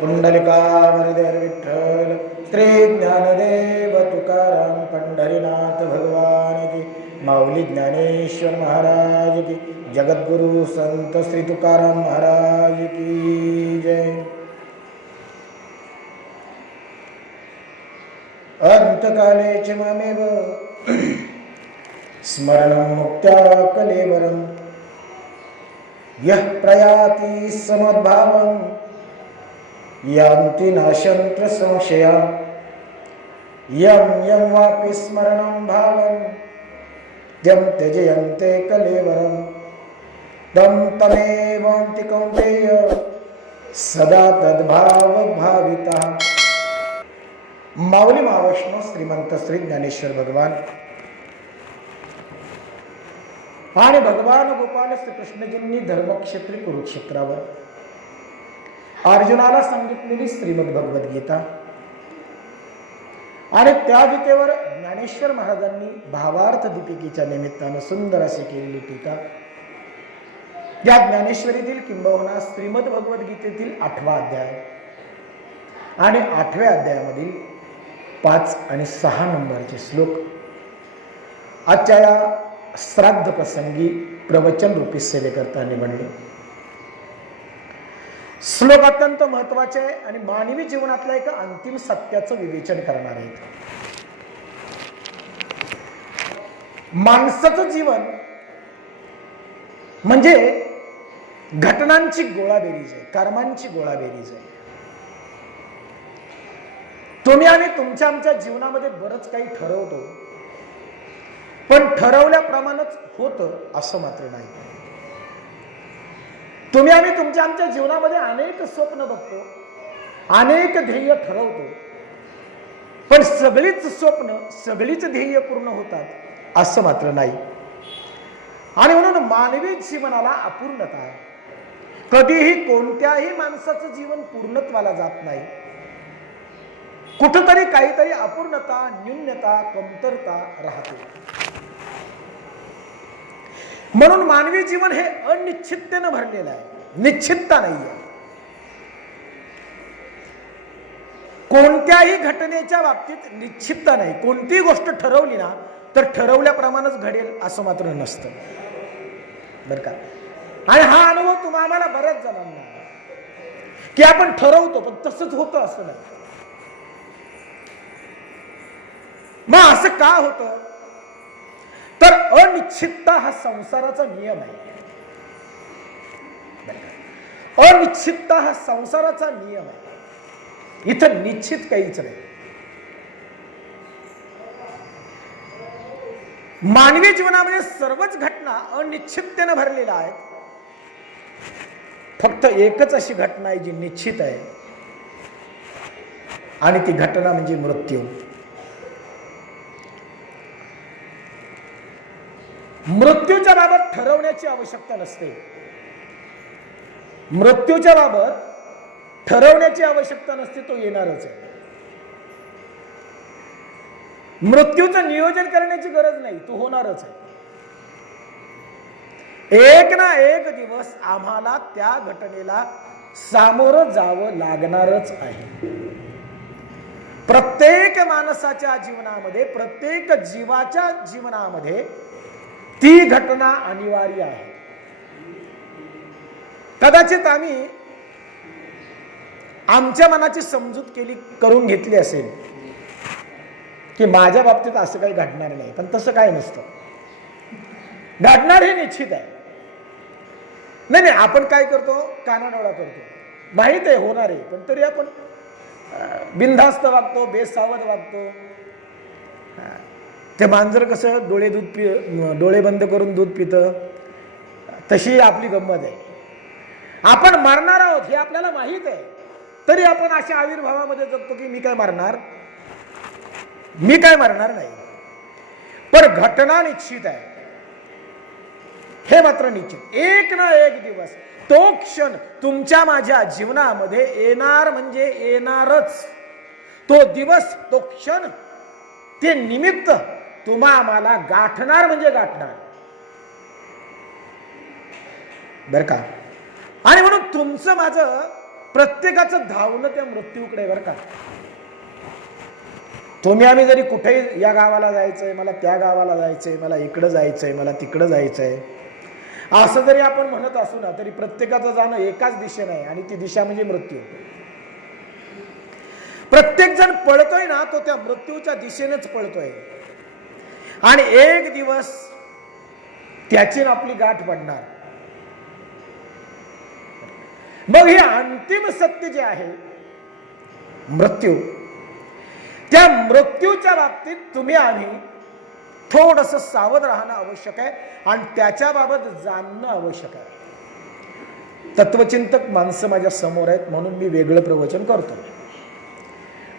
पुंडलिकावरदे विठ्ठल, श्री ज्ञानदेव तुकाराम पंढरीनाथ भगवान की, माऊली ज्ञानेश्वर महाराज की, जगद्गुरु संत श्री तुकाराम महाराज की जय. अंतकाले च मामेव स्मरणं मुक्त्या कलेवरं, यः प्रयाति समद्भावं यान्ति नाशन्त्र संशया, यं यं वापि स्मरणं भावं यं त्यजयन्ते कलेवरं, तं तमेवान्ति कौन्तेय सदा तद्भाव भावितः. माऊली महावैष्णव श्रीमंत श्री ज्ञानेश्वर भगवान आणि भगवान गोपाल श्रीकृष्णजींनी धर्मक्षेत्री कुरुक्षेत्रावर अर्जुनाला सांगितलेली श्रीमद भगवद्गीता आणि त्या गीतेवर ज्ञानेश्वर महाराजांनी भावार्थ दीपिकेच्या निमित्तानं सुंदर अशी केलेली टीका, या ज्ञानेश्वरीतील किंबहुना श्रीमद भगवद्गीतेतील 8वा अध्याय आणि 8व्या अध्यायामधील 5 आणि 6 नंबरचे श्लोक आजच्या या श्राद्ध प्रसंगी प्रवचन रूपी सेवेकरता निवडले. श्लोक अत्यंत महत्वाचे आहे आणि मानवी जीवनातल्या एका अंतिम सत्याचं विवेचन करणार आहेत. माणसाचं जीवन म्हणजे घटनांची गोळाबेरीज आहे, कर्मांची गोळाबेरीज आहे. तुम्ही आणि तुमच्या आमच्या जीवनामध्ये बरंच काही ठरवतो, पण ठरवल्याप्रमाणेच होतं असं मात्र नाही. तुम्ही आम्ही तुमच्या आमच्या जीवनामध्ये अनेक स्वप्न बघतो, अनेक ध्येय ठरवतो, पण सगळीच स्वप्न सगळीच ध्येय पूर्ण होतात असं मात्र नाही. आणि म्हणून मानवी जीवनाला अपूर्णता आहे. कधीही कोणत्याही माणसाचं जीवन पूर्णत्वाला जात नाही. कुठंतरी काहीतरी अपूर्णता, न्यूनता, कमतरता राहते. म्हणून मानवी जीवन हे अनिश्चिततेने भरलेलं आहे, निश्चितता नाहीये. कोणत्याही घटनेच्या बाबतीत निश्चितता नाही. कोणतीही गोष्ट ठरवली ना तर ठरवल्याप्रमाणेच घडेल असं मात्र नसतं, बरं का. आणि हा अनुभव तुम्हाला बऱ्याच जणांना की आपण ठरवतो पण तसंच होतं असं नाही. मग असं का होतं तर अनिश्चितता हा संसाराचा नियम आहे. अनिश्चितता हा संसाराचा नियम आहे. इथं निश्चित काहीच नाही. मानवी जीवनामध्ये सर्वच घटना अनिश्चिततेने भरलेल्या आहेत. फक्त एकच अशी घटना आहे जी निश्चित आहे आणि ती घटना म्हणजे मृत्यू. मृत्यूच्या बाबत ठरवण्याची आवश्यकता नसते. मृत्यूच्या बाबत ठरवण्याची आवश्यकता नसते, तो येणारच आहे. मृत्यूचं नियोजन करण्याची गरज नाही, तो होणारच आहे. एक ना एक दिवस आम्हाला त्या घटनेला सामोरं जावं लागणारच आहे. प्रत्येक माणसाच्या जीवनामध्ये, प्रत्येक जीवाच्या जीवनामध्ये ती घटना अनिवार्य आहे. कदाचित आम्ही आमच्या मनाची समजूत करून घेतली असेल की माझ्या बाबतीत असं काही घडणार नाही, पण तसं काय नसतं. घडणार हे निश्चित आहे. नाही नाही, आपण काय करतो, कानाडोळा करतो. माहित आहे होणार आहे, पण तरी आपण बिनधास्त वागतो, बेसावध वागतो. ते मांजर कसं डोळे बंद करून दूध पितं, तशी आपली गंमत आहे. आपण मरणार आहोत हे आपल्याला माहित आहे, तरी आपण अशा आविर्भावामध्ये जगतो की मी काय मरणार नाही. पण घटना निश्चित आहे, हे मात्र निश्चित. एक ना एक दिवस तो क्षण तुमच्या माझ्या जीवनामध्ये येणार म्हणजे येणारच. तो दिवस, तो क्षण, ते निमित्त तुम्हा आम्हाला गाठणार म्हणजे गाठणार, बरं का. आणि म्हणून तुमचं माझं प्रत्येकाचं धावणं त्या मृत्यूकडे बरं का. तुम्ही आम्ही जरी कुठेही या गावाला जायचंय, मला त्या गावाला जायचंय, मला इकडं जायचंय, मला तिकडं जायचंय असं जरी आपण म्हणत असू ना, तरी प्रत्येकाचं जाणं एकाच दिशेने आहे आणि ती दिशा म्हणजे मृत्यू. प्रत्येक जण पळतोय ना, तो त्या मृत्यूच्या दिशेनेच पळतोय आणि एक दिवस त्याची आपली गाठ पडणार. मग हे अंतिम सत्य जे आहे मृत्यू, त्या मृत्यूच्या बाबतीत तुम्ही आम्ही थोडंसं सावध राहणं आवश्यक आहे आणि त्याच्याबाबत जाणणं आवश्यक आहे. तत्वचिंतक माणसं माझ्या समोर आहेत म्हणून मी वेगळं प्रवचन करतो.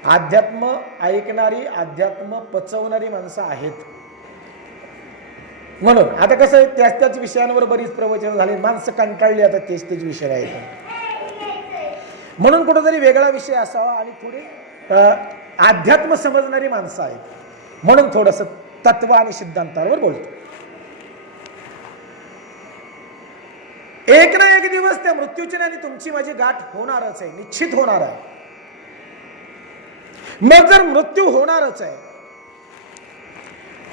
अध्यात्म ऐकणारी, अध्यात्म पचवणारी माणसं आहेत. म्हणून आता कसं आहे, त्याच विषयांवर बरीच प्रवचन झाली, माणसं कंटाळली आता तेच विषय आहेत. म्हणून कुठेतरी वेगळा विषय असावा आणि थोडी अध्यात्म समजणारी माणसं आहेत म्हणून थोडंसं तत्व आणि सिद्धांतावर बोलतो. एक ना एक दिवस त्या मृत्यूची आणि तुमची माझी गाठ होणारच आहे, निश्चित होणार आहे. मग जर मृत्यू होणारच आहे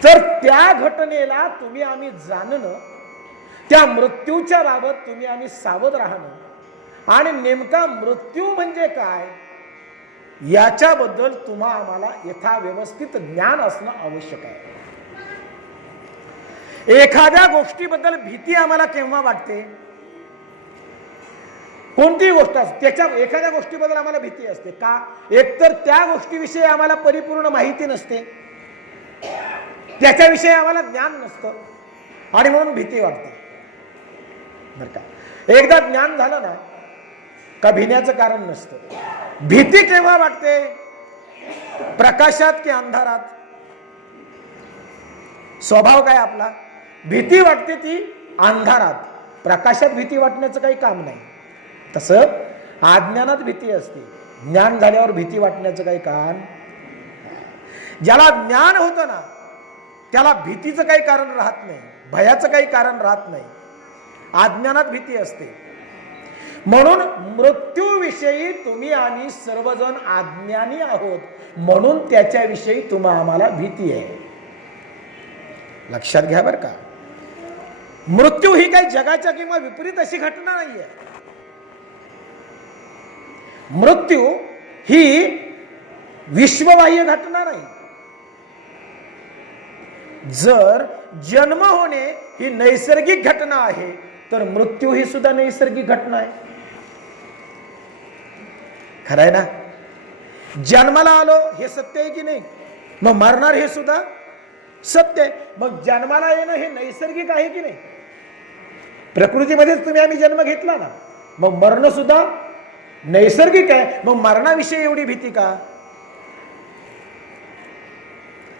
तर त्या घटनेला तुम्ही आम्ही जाणणं, त्या मृत्यूच्या बाबत तुम्ही आम्ही सावध राहणं आणि नेमका मृत्यू म्हणजे काय याच्याबद्दल तुम्हा आम्हाला यथाव्यवस्थित ज्ञान असणं आवश्यक आहे. एखाद्या गोष्टीबद्दल भीती आम्हाला केव्हा वाटते, कोणतीही गोष्ट असते त्याच्या एखाद्या गोष्टीबद्दल आम्हाला भीती असते का, एकतर त्या गोष्टीविषयी आम्हाला परिपूर्ण माहिती नसते, त्याच्याविषयी आम्हाला ज्ञान नसतं आणि म्हणून भीती वाटते. बरं का, एकदा ज्ञान झालं ना का भिण्याचं कारण नसतं. भीती केव्हा वाटते, प्रकाशात की अंधारात? स्वभाव काय आपला, भीती वाटते ती अंधारात, प्रकाशात भीती वाटण्याचं काही काम नाही. तसं अज्ञानात भीती असते, ज्ञान झाल्यावर भीती वाटण्याचं काही काम. ज्याला ज्ञान होतं ना त्याला भीतीचं काही कारण राहत नाही, भयाचं काही कारण राहत नाही, अज्ञानात भीती असते. म्हणून मृत्यूविषयी तुम्ही आम्ही सर्वजण अज्ञानी आहोत म्हणून त्याच्याविषयी तुम्हा आम्हाला भीती आहे. लक्षात घ्या बरं का, मृत्यू ही काही जगाच्या किंवा विपरीत अशी घटना नाहीये. मृत्यू ही विश्वबाह्य घटना नाही. जर जन्म होणे ही नैसर्गिक घटना आहे तर मृत्यू ही सुद्धा नैसर्गिक घटना आहे. खरं आहे ना, जन्माला आलो हे सत्य आहे की नाही, मग मरणार हे सुद्धा सत्य आहे. मग जन्माला येणं हे नैसर्गिक आहे की नाही, प्रकृतीमध्येच तुम्ही आम्ही जन्म घेतला ना, मग मरण सुद्धा नैसर्गिक आहे. मग मरणाविषयी एवढी भीती का?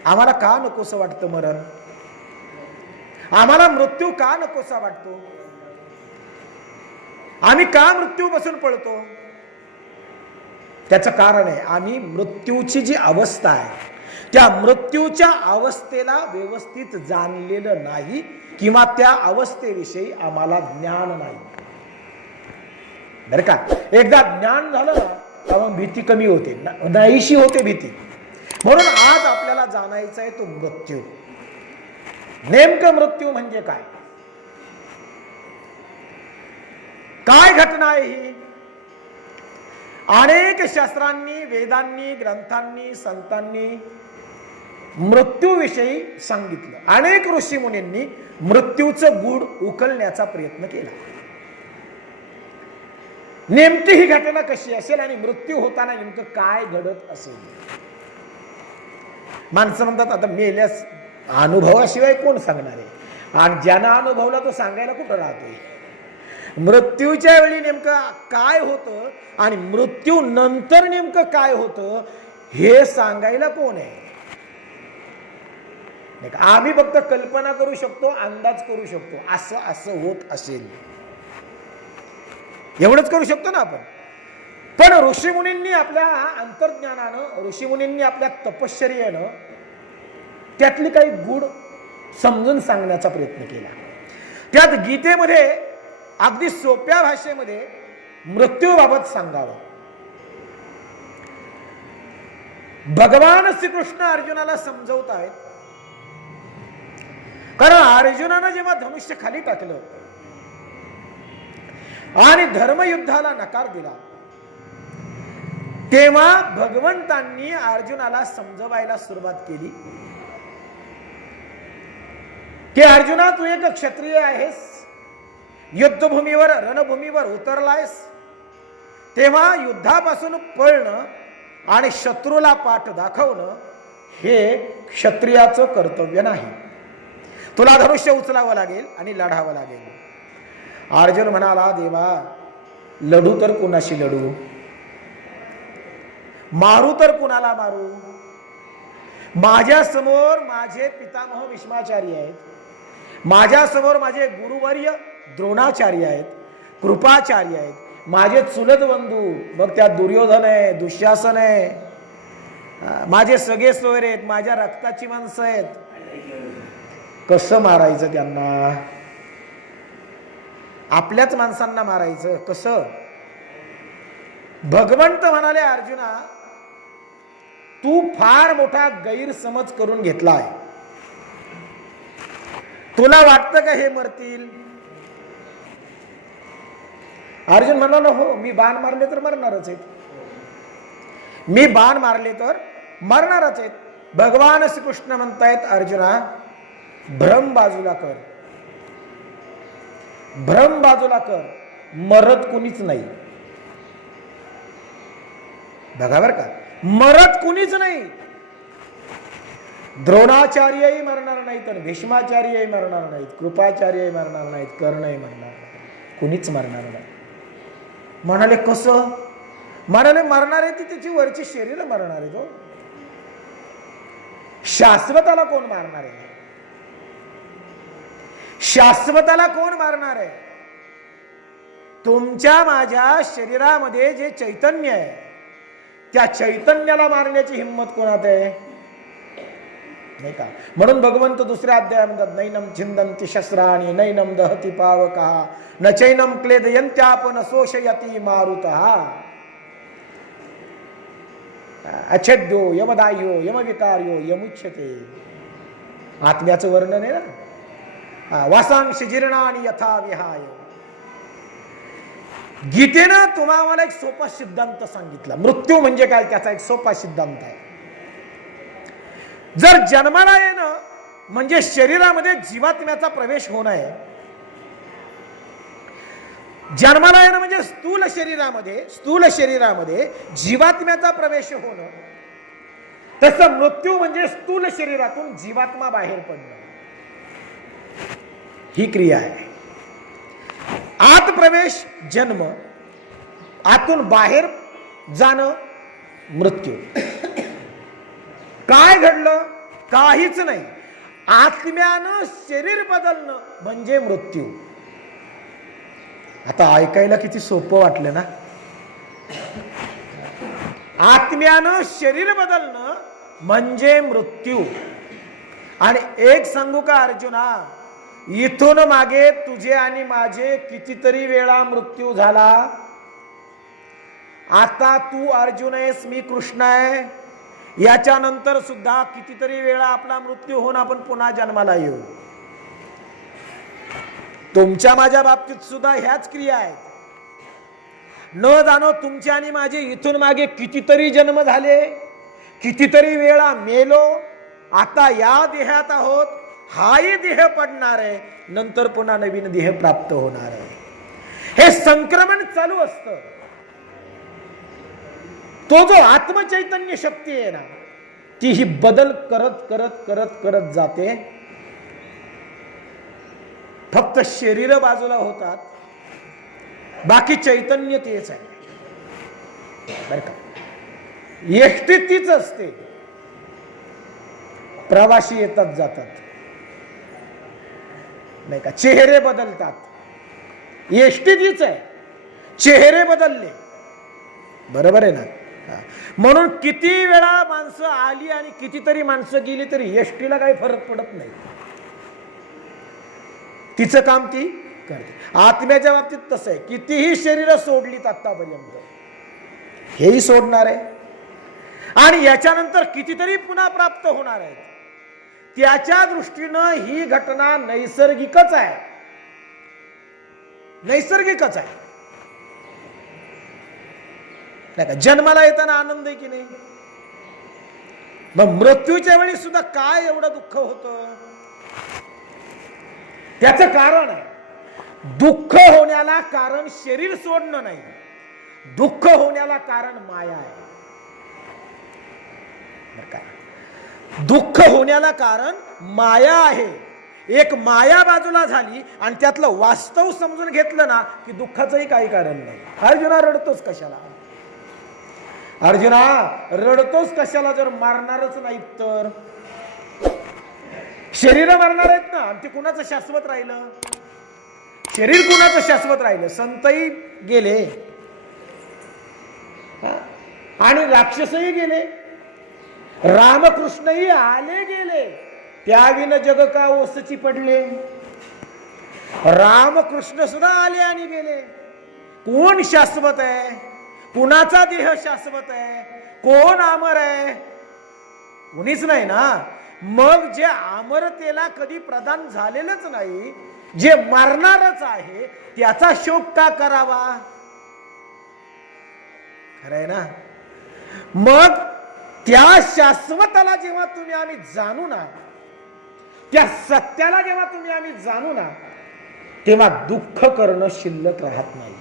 आम्हाला का नकोसं वाटतं मरण, आम्हाला मृत्यू का नकोसा वाटतो, आम्ही का मृत्यूपासून पळतो? त्याचं कारण आहे आम्ही मृत्यूची जी अवस्था आहे त्या मृत्यूच्या अवस्थेला व्यवस्थित जाणलेलं नाही किंवा त्या अवस्थेविषयी आम्हाला ज्ञान नाही. बरं का, एकदा ज्ञान झालं ना तर मग भीती कमी होते, नाहीशी होते भीती. म्हणून आज आपल्याला जाणायचं आहे तो मृत्यू. नेमकं मृत्यू म्हणजे काय, काय घटना आहे ही? अनेक शास्त्रांनी, वेदांनी, ग्रंथांनी, संतांनी मृत्यूविषयी सांगितलं. अनेक ऋषीमुनींनी मृत्यूचं गूढ उकलण्याचा प्रयत्न केला. नेमकी ही घटना कशी असेल आणि मृत्यू होताना नेमकं काय घडत असेल? माणसं म्हणतात आता मेल्यास अनुभवाशिवाय कोण सांगणार आहे, आणि ज्यानं अनुभवला तो सांगायला कुठं राहतोय? मृत्यूच्या वेळी नेमकं काय होतं आणि मृत्यू नंतर नेमकं काय होतं हे सांगायला कोण आहे? आम्ही फक्त कल्पना करू शकतो, अंदाज करू शकतो, असं असं होत असेल एवढंच करू शकतो ना आपण. पण ऋषीमुनींनी आपल्या अंतर्ज्ञानानं, ऋषीमुनींनी आपल्या तपश्चर्यानं त्यातली काही गूढ समजून सांगण्याचा प्रयत्न केला. त्यात गीतेमध्ये अगदी सोप्या भाषेमध्ये मृत्यूबाबत सांगावं. भगवान श्रीकृष्ण अर्जुनाला समजवत आहेत. कारण अर्जुनानं जेव्हा धनुष्य खाली टाकलं आणि धर्मयुद्धाला नकार दिला, तेव्हा भगवंतांनी अर्जुनाला समजवायला सुरुवात केली की अर्जुना, तू एक क्षत्रिय आहेस, युद्धभूमीवर रणभूमीवर उतरलायस, तेव्हा युद्धापासून पळणं आणि शत्रूला पाठ दाखवणं हे क्षत्रियाचं कर्तव्य नाही. तुला धनुष्य उचलावं लागेल आणि लढावं लागेल. अर्जुन म्हणाला, देवा, लढू तर कुणाशी लढू, मारू तर कुणाला मारू. माझ्या समोर माझे पितामह भीष्माचार्य आहेत, माझ्या समोर माझे गुरुवर्य द्रोणाचार्य आहेत, कृपाचार्य आहेत, माझे चुलत बंधू, मग त्यात दुर्योधन आहे, दुःशासन आहे, माझे सगळे सोयरे आहेत, माझ्या रक्ताची माणसं आहेत. कसं मारायचं त्यांना? आपल्याच माणसांना मारायचं कसं? भगवंत म्हणाले, अर्जुना, तू फार मोठा गैरसमज करून घेतलाय. तुला वाटतं का हे मरतील? अर्जुन म्हणाला, हो, मी बाण मारले तर मरणारच आहेत, मी बाण मारले तर मरणारच आहेत. भगवान श्रीकृष्ण म्हणतायत, अर्जुना, भ्रम बाजूला कर, भ्रम बाजूला कर, मरत कुणीच नाही. बघा बर का, मरत कुणीच नाही. द्रोणाचार्यही मरणार नाहीत, भीष्माचार्यही मरणार नाहीत, कृपाचार्यही मरणार नाहीत, कर्णही मरणार नाही, कुणीच मरणार नाही. म्हणाले, कसं? म्हणाले, मरणार आहे ती त्याची वरची शरीर मरणार आहे. तो शाश्वताला कोण मारणार आहे? शाश्वताला कोण मारणार आहे? तुमच्या माझ्या शरीरामध्ये जे चैतन्य आहे, त्या चैतन्याला मारण्याची हिंमत कोणात आहे? नाही का? म्हणून भगवंत दुसऱ्या अध्यायात म्हणतात, नैनम छिंदन्ति शस्त्राणि नैनम दहति पावकः न चैनम क्लेदयन्त्यापन शोषयति मारुतः अच्छेद्यो यमदाह्यो यमविकार्यो यमुच्यते. आत्म्याचं वर्णन आहे ना, वासांश जीर्णानि यथा विहाय. गीतेनं तुम्हाला एक सोपा सिद्धांत सांगितला. मृत्यू म्हणजे काय त्याचा एक सोपा सिद्धांत आहे. जर जन्माला येणं म्हणजे शरीरामध्ये जीवात्म्याचा प्रवेश होणं आहे. जन्माला येणं म्हणजे स्थूल शरीरामध्ये जीवात्म्याचा प्रवेश होणं. तसं मृत्यू म्हणजे स्थूल शरीरातून जीवात्मा बाहेर पडणं, ही क्रिया आहे. आत प्रवेश जन्म, आतून बाहेर जाणं मृत्यू. काय घडलं? काहीच नाही. आत्म्यानं शरीर बदलणं म्हणजे मृत्यू. आता ऐकायला किती सोपं वाटलं ना. आत्म्यानं शरीर बदलणं म्हणजे मृत्यू. आणि एक सांगू का अर्जुना, इथून मागे तुझे आणि माझे कितीतरी वेळा मृत्यू झाला. आता तू अर्जुन आहेस, मी कृष्ण आहे. याच्यानंतर सुद्धा कितीतरी वेळा आपला मृत्यू होऊन आपण पुन्हा जन्माला येऊ. तुमच्या माझ्या बाबतीत सुद्धा ह्याच क्रिया आहेत. न जाणो तुमच्या आणि माझे इथून मागे कितीतरी जन्म झाले, कितीतरी वेळा मेलो. आता या देहात आहोत, हाही देह पडणार आहे, नंतर पुन्हा नवीन देह प्राप्त होणार आहे. हे संक्रमण चालू असतं. तो जो आत्मचैतन्य शक्ती आहे ना, ती ही बदल करत करत करत करत जाते. फक्त शरीर बाजूला होतात, बाकी चैतन्य तेच आहे. बर का? एसटी तीच असते, प्रवासी येतात जातात, नाही का? चेहरे बदलतात, एसटी तीच आहे, चेहरे बदलले. बरोबर आहे ना? म्हणून किती वेळा माणसं आली आणि कितीतरी माणसं गेली तरी एसटीला काही फरक पडत नाही. तिचं काम ती करते. आत्म्याच्या बाबतीत तसं आहे, कितीही शरीर सोडलीत आतापर्यंत, हेही सोडणार आहे आणि याच्यानंतर कितीतरी पुन्हा प्राप्त होणार आहेत. त्याच्या दृष्टीनं ही घटना नैसर्गिकच आहे, नैसर्गिकच आहे. जन्माला येताना आनंद आहे की नाही, मग मृत्यूच्या वेळी सुद्धा काय एवढं दुःख होतं? त्याचं कारण आहे, दुःख होण्याला कारण शरीर सोडणं नाही, दुःख होण्याला कारण माया आहे. दुःख होण्याला कारण माया आहे. एक माया बाजूला झाली आणि त्यातलं वास्तव समजून घेतलं ना की दुःखाचंही काही कारण नाही. अर्जुना रडतोच कशाला? अर्जुना रडतोच कशाला जर मारणारच नाहीत तर? शरीर मारणार आहेत ना, ते कुणाचं शाश्वत राहिलं? शरीर कुणाचं शाश्वत राहिलं? संतही गेले आणि राक्षसही गेले, रामकृष्णही आले गेले, त्याविन जग का ओसची पडले. रामकृष्ण सुद्धा आले आणि गेले. कोण शाश्वत आहे? कुणाचा देह शाश्वत आहे? कोण अमर आहे? कुणीच नाही ना. मग जे अमरतेला कधी प्रदान झालेलंच नाही, जे मरणारच आहे, त्याचा शोक का करावा? खरंय ना. मग त्या शाश्वताला जेव्हा तुम्ही आम्ही जाणू ना, त्या सत्याला जेव्हा तुम्ही आम्ही जाणू ना, तेव्हा दुःख करणं शिल्लक राहत नाही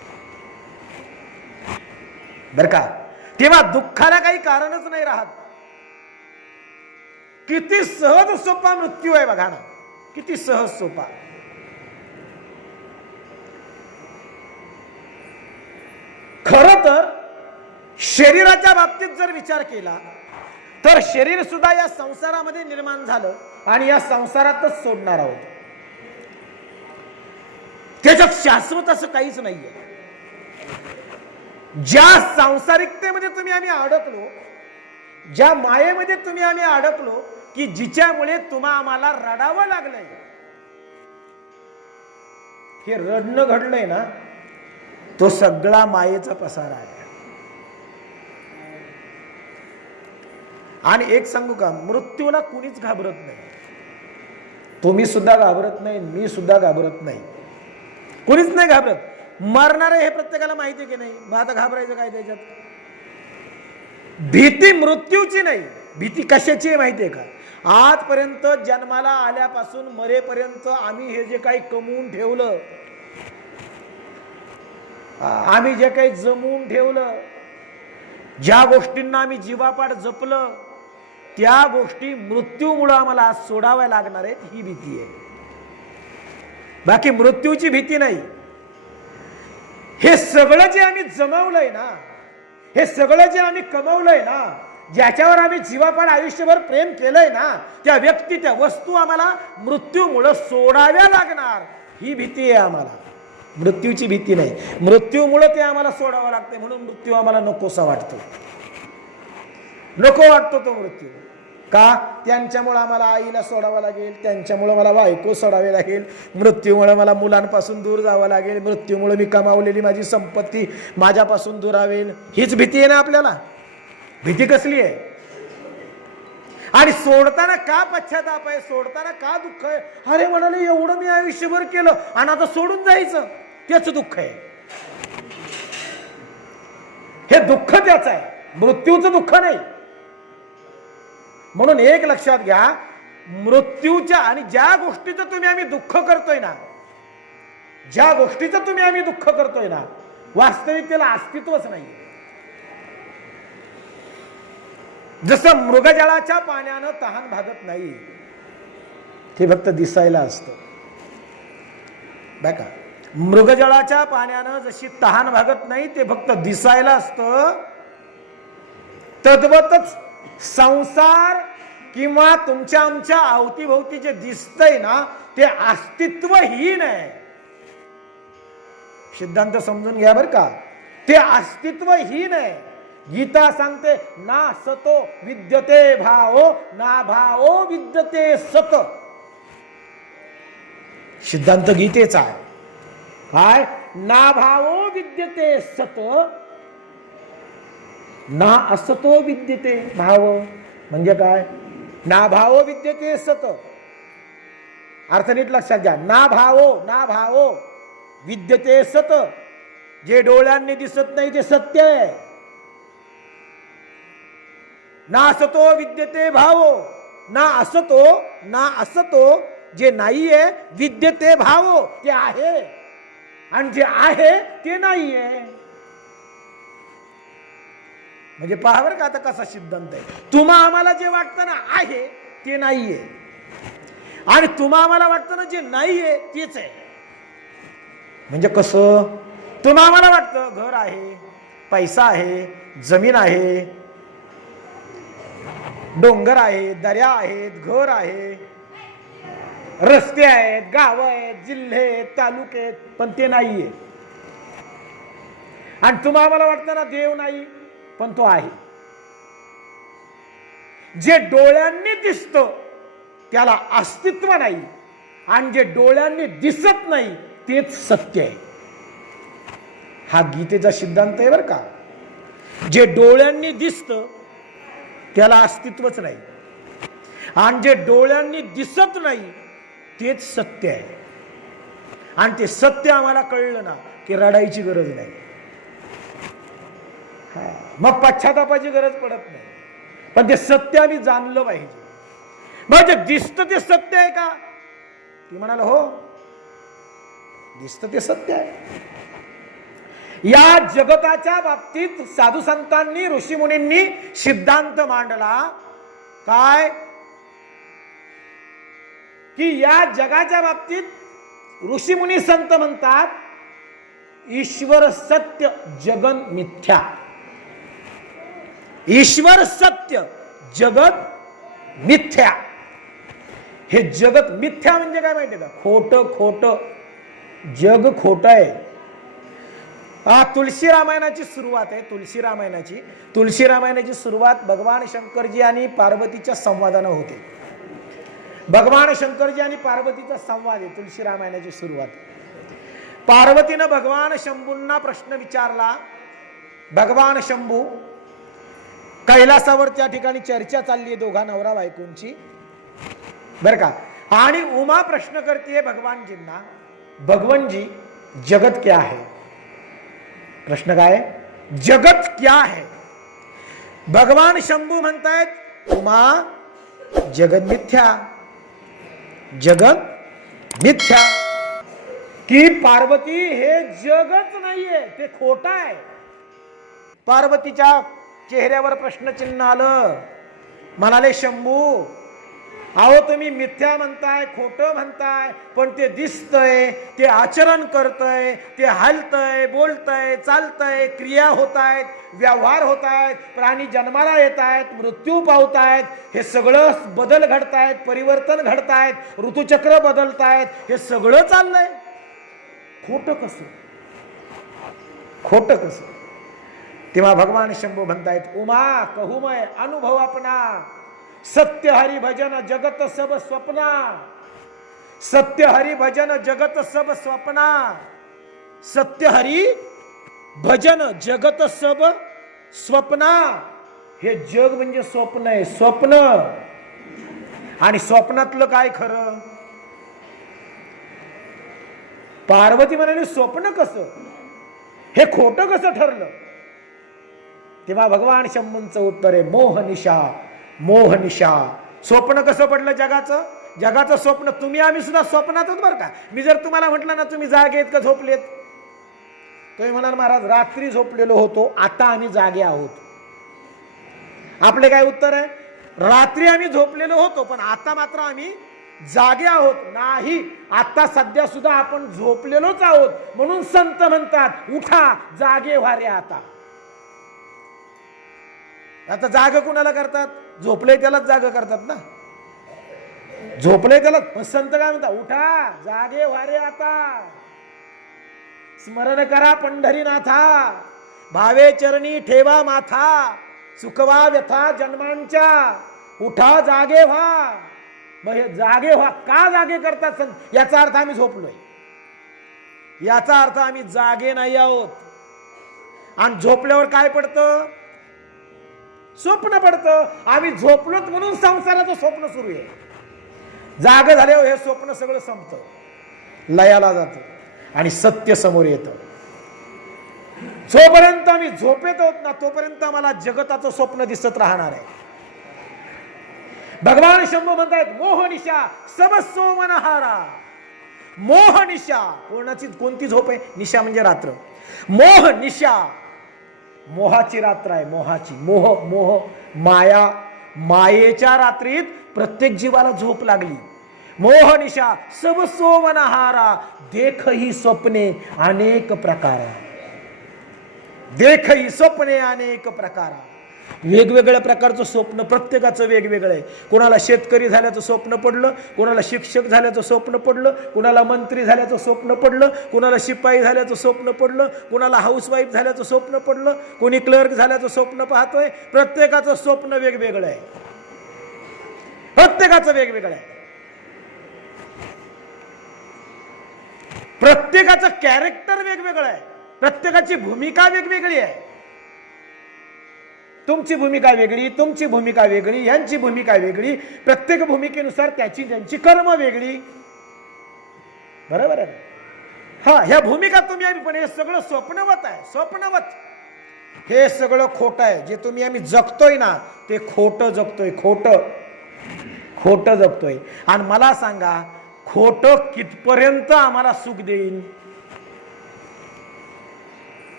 बर का. तेव्हा दुःखाला काही कारणच नाही राहत. किती सहज सोपा मृत्यू आहे बघा ना, किती सहज सोपा. खरं तर शरीराच्या बाबतीत जर विचार केला तर शरीर सुद्धा या संसारामध्ये निर्माण झालं आणि या संसारातच सोडणार आहोत. त्याच्यात शाश्वत असं काहीच नाहीये. ज्या सांसारिकतेमध्ये तुम्ही आम्ही अडकलो, ज्या मायेमध्ये तुम्ही आम्ही अडकलो की जिच्यामुळे तुम्हा आम्हाला रडावं लागलंय, हे रडणं घडलंय ना, तो सगळा मायेचा पसारा आहे. आणि एक सांगू का, मृत्यूला कुणीच घाबरत नाही. तुम्ही सुद्धा घाबरत नाही, मी सुद्धा घाबरत नाही, कुणीच नाही घाबरत. मरणार आहे हे प्रत्येकाला माहिती आहे की नाही, मग आता घाबरायचं काय त्याच्यात? भीती मृत्यूची नाही, भीती कशाची आहे माहिती आहे का? आजपर्यंत जन्माला आल्यापासून मरेपर्यंत आम्ही हे जे काही कमवून ठेवलं, आम्ही जे काही जमवून ठेवलं, ज्या गोष्टींना आम्ही जीवापाड जपलं, त्या गोष्टी मृत्यूमुळे आम्हाला सोडाव्या लागणार आहेत, ही भीती आहे. बाकी मृत्यूची भीती नाही. हे सगळं जे आम्ही जमवलंय ना, हे सगळं जे आम्ही कमवलंय ना, ज्याच्यावर आम्ही जीवापाड आयुष्यभर प्रेम केलंय ना, त्या व्यक्ती त्या वस्तू आम्हाला मृत्यूमुळे सोडाव्या लागणार, ही भीती आहे आम्हाला. मृत्यूची भीती नाही. मृत्यूमुळे ते आम्हाला सोडावं लागते म्हणून मृत्यू आम्हाला नकोसा वाटतो, नको वाटतो तो मृत्यू. का? त्यांच्यामुळे आम्हाला आईला सोडावं लागेल, त्यांच्यामुळे मला बायको सोडावी लागेल, मृत्यूमुळे मला मुलांपासून दूर जावं लागेल, मृत्यूमुळे मी कमावलेली माझी संपत्ती माझ्यापासून दुरावेल, हीच भीती आहे ना आपल्याला. भीती कसली आहे? आणि सोडताना का पश्चाताप आहे, सोडताना का दुःख आहे? अरे म्हणाले एवढं मी आयुष्यभर केलं आणि आता सोडून जायचं, त्याच दुःख आहे. हे दुःख त्याच आहे, मृत्यूचं दुःख नाही. म्हणून एक लक्षात घ्या, मृत्यूच्या आणि ज्या गोष्टीचं तुम्ही आम्ही दुःख करतोय ना, ज्या गोष्टीचं तुम्ही आम्ही दुःख करतोय ना, वास्तविक त्याला अस्तित्वच नाही. जसं मृगजळाच्या पाण्यानं तहान भागत नाही, ते फक्त दिसायला असतं बघा. मृगजळाच्या पाण्यानं जशी तहान भागत नाही, ते फक्त दिसायला असतं, तद्वतच संसार किंवा तुमच्या आमच्या अवतीभोवती जे दिसतंय ना, ते अस्तित्वहीन आहे. सिद्धांत समजून घ्या बर का, ते अस्तित्वहीन आहे. गीता सांगते ना सतो विद्यते भावो ना भावो विद्यते सत. सिद्धांत गीतेचा आहे. काय? ना भावो विद्यते सत ना असतो विद्यते भाव. म्हणजे काय? ना भावो विद्यते सत, अर्थ नीट लक्षात घ्या. ना भावो विद्यते सत, जे डोळ्यांनी दिसत नाही ते सत्य आहे. ना असतो विद्यते भावो, ना असतो जे नाहीये, विद्यते भावो ते आहे, आणि जे आहे ते नाहीये. म्हणजे पहा बरं का आता कसा सिद्धांत आहे. तुम्हा आम्हाला जे वाटतं ना आहे ते नाहीये, आणि तुम्हा आम्हाला वाटतं ना जे नाहीये तेच आहे. म्हणजे कसं? तुम्हा आम्हाला वाटतं घर आहे, पैसा आहे, जमीन आहे, डोंगर आहे, दर्या आहेत, घर आहे, रस्ते आहेत, गाव आहेत, जिल्हे आहेत, तालुके आहेत, पण ते नाहीये. आणि तुम्हा आम्हाला वाटतं ना देव नाही, पण तो आहे. जे डोळ्यांनी दिसतं त्याला अस्तित्व नाही, आणि जे डोळ्यांनी दिसत नाही तेच सत्य आहे. हा गीतेचा सिद्धांत आहे बरं का. जे डोळ्यांनी दिसतं त्याला अस्तित्वच नाही, आणि जे डोळ्यांनी दिसत नाही तेच सत्य आहे. आणि ते सत्य आम्हाला कळलं ना की रडायची गरज नाही, मग पश्चातापाची गरज पडत नाही. पण ते सत्य आम्ही जाणलं पाहिजे. म्हणजे दिसतं ते सत्य आहे का? ती म्हणाल हो, दिसतं ते सत्य आहे. या जगताच्या बाबतीत साधू संतांनी, ऋषीमुनींनी सिद्धांत मांडला काय? की या जगाच्या बाबतीत ऋषीमुनी संत म्हणतात ईश्वर सत्य जगन मिथ्या. ईश्वर सत्य जगत मिथ्या. हे जगत मिथ्या म्हणजे काय माहिती का? खोट जग खोट आहे. तुलसी रामायणाची सुरुवात आहे. तुलसी रामायणाची सुरुवात भगवान शंकरजी आणि पार्वतीच्या संवादानं होते. भगवान शंकरजी आणि पार्वतीचा संवाद आहे तुलसी रामायणाची सुरुवात. पार्वतीनं भगवान शंभूंना प्रश्न विचारला. भगवान शंभू कैलासावर त्या ठिकाणी चर्चा चालली आहे दोघा नवरा बायकोंची बर का. आणि उमा प्रश्न करते भगवानजींना, भगवान जी जगत क्या है? प्रश्न काय? जगत क्या है? भगवान शंभू म्हणतायत उमा जगत मिथ्या, जगत मिथ्या. की पार्वती हे जगच नाहीये, ते खोटं आहे. पार्वतीच्या चेहऱ्यावर प्रश्नचिन्ह आलं. म्हणाले शंभू अहो तुम्ही मिथ्या म्हणताय, खोटं म्हणताय, पण ते दिसतंय, ते आचरण करतंय, ते हलतंय, बोलतंय, चालतंय, क्रिया होत आहेत, व्यवहार होत आहेत, प्राणी जन्माला येत आहेत, मृत्यू पावतायत, हे सगळं बदल घडतायत, परिवर्तन घडतायत, ऋतुचक्र बदलतायत, हे सगळं चाललंय. खोटं कसं? खोटं कसं? तेव्हा भगवान शंभू म्हणतायत उमा कहू मैं अनुभव अपना, सत्य हरि भजन जगत सब स्वप्ना, सत्य हरि भजन जगत सब स्वप्ना, सत्य हरि भजन जगत सब स्वप्ना. हे जग म्हणजे स्वप्न आहे, स्वप्न. आणि स्वप्नातलं काय खरं? पार्वती म्हणाली स्वप्न कसं? हे खोटं कसं ठरलं? तेव्हा भगवान शंभूंचं उत्तर आहे मोहनिशा, मोहनिशा. स्वप्न कसं पडलं जगाचं? जगाचं स्वप्न तुम्ही आम्ही सुद्धा स्वप्नातच बरं का. मी जर तुम्हाला म्हटलं ना तुम्ही जागे आहेत का झोपलेत, तुम्ही म्हणाल महाराज रात्री झोपलेलो होतो, आता आम्ही जागे आहोत. आपले काय उत्तर आहे? रात्री आम्ही झोपलेलो होतो पण आता मात्र आम्ही जागे आहोत. नाही, आता सध्या सुद्धा आपण झोपलेलोच आहोत. म्हणून संत म्हणतात उठा जागे व्हा रे आता. आता जाग कुणाला करतात? झोपले त्यालाच जाग करतात ना. झोपले त्याला संत काय म्हणतात? उठा जागे व्हा रे आता. स्मरण करा पंढरीनाथा, भावे चरणी ठेवा माथा, चुकवा व्यथा जन्मांच्या, उठा जागे व्हा. मग हे जागे व्हा का जागे करतात संत? याचा अर्थ आम्ही झोपलोय. याचा अर्थ आम्ही जागे नाही आहोत. आणि झोपल्यावर काय पडतं? स्वप्न पडतं. आम्ही झोपलोत म्हणून संसाराचं स्वप्न सुरू आहे. जाग झाल्यावर हे स्वप्न सगळं संपतं, लयाला जातं आणि सत्य समोर येतं. जोपर्यंत आम्ही झोपेत आहोत ना तोपर्यंत आम्हाला जगताचं स्वप्न दिसत राहणार आहे. भगवान शंभू म्हणतात मोहनिशा सबस्व मनहारा. मोहनिशा कोणती झोप आहे? निशा म्हणजे रात्र. मोह निशा, मोहाची रात्र आहे. मोहाची मोह माया, मायेच्या रात्रीत प्रत्येक जीवाला झोप लागली. मोह निशा सबस्व मनहारा. देख ही स्वप्ने अनेक प्रकार. देख ही स्वप्ने अनेक प्रकार. वेगवेगळ्या प्रकारचं स्वप्न प्रत्येकाचं वेगवेगळं आहे. कोणाला शेतकरी झाल्याचं स्वप्न पडलं, कोणाला शिक्षक झाल्याचं स्वप्न पडलं, कोणाला मंत्री झाल्याचं स्वप्न पडलं, कोणाला शिपाई झाल्याचं स्वप्न पडलं, कोणाला हाऊसवाईफ झाल्याचं स्वप्न पडलं, कोणी क्लर्क झाल्याचं स्वप्न पाहतोय. प्रत्येकाचं स्वप्न वेगवेगळं आहे. प्रत्येकाचं वेगवेगळं आहे. प्रत्येकाचं कॅरेक्टर वेगवेगळं आहे. प्रत्येकाची भूमिका वेगवेगळी आहे. तुमची भूमिका वेगळी, तुमची भूमिका वेगळी, यांची भूमिका वेगळी. प्रत्येक भूमिकेनुसार त्याची त्यांची कर्म वेगळी. बरोबर आहे. हा, ह्या भूमिका तुम्ही आम्ही पण हे सगळं स्वप्नवत आहे. स्वप्नवत हे सगळं खोटं आहे. जे तुम्ही आम्ही जगतोय ना ते खोटं जगतोय. खोटं जगतोय. आणि मला सांगा खोटं कितपर्यंत आम्हाला सुख देईल?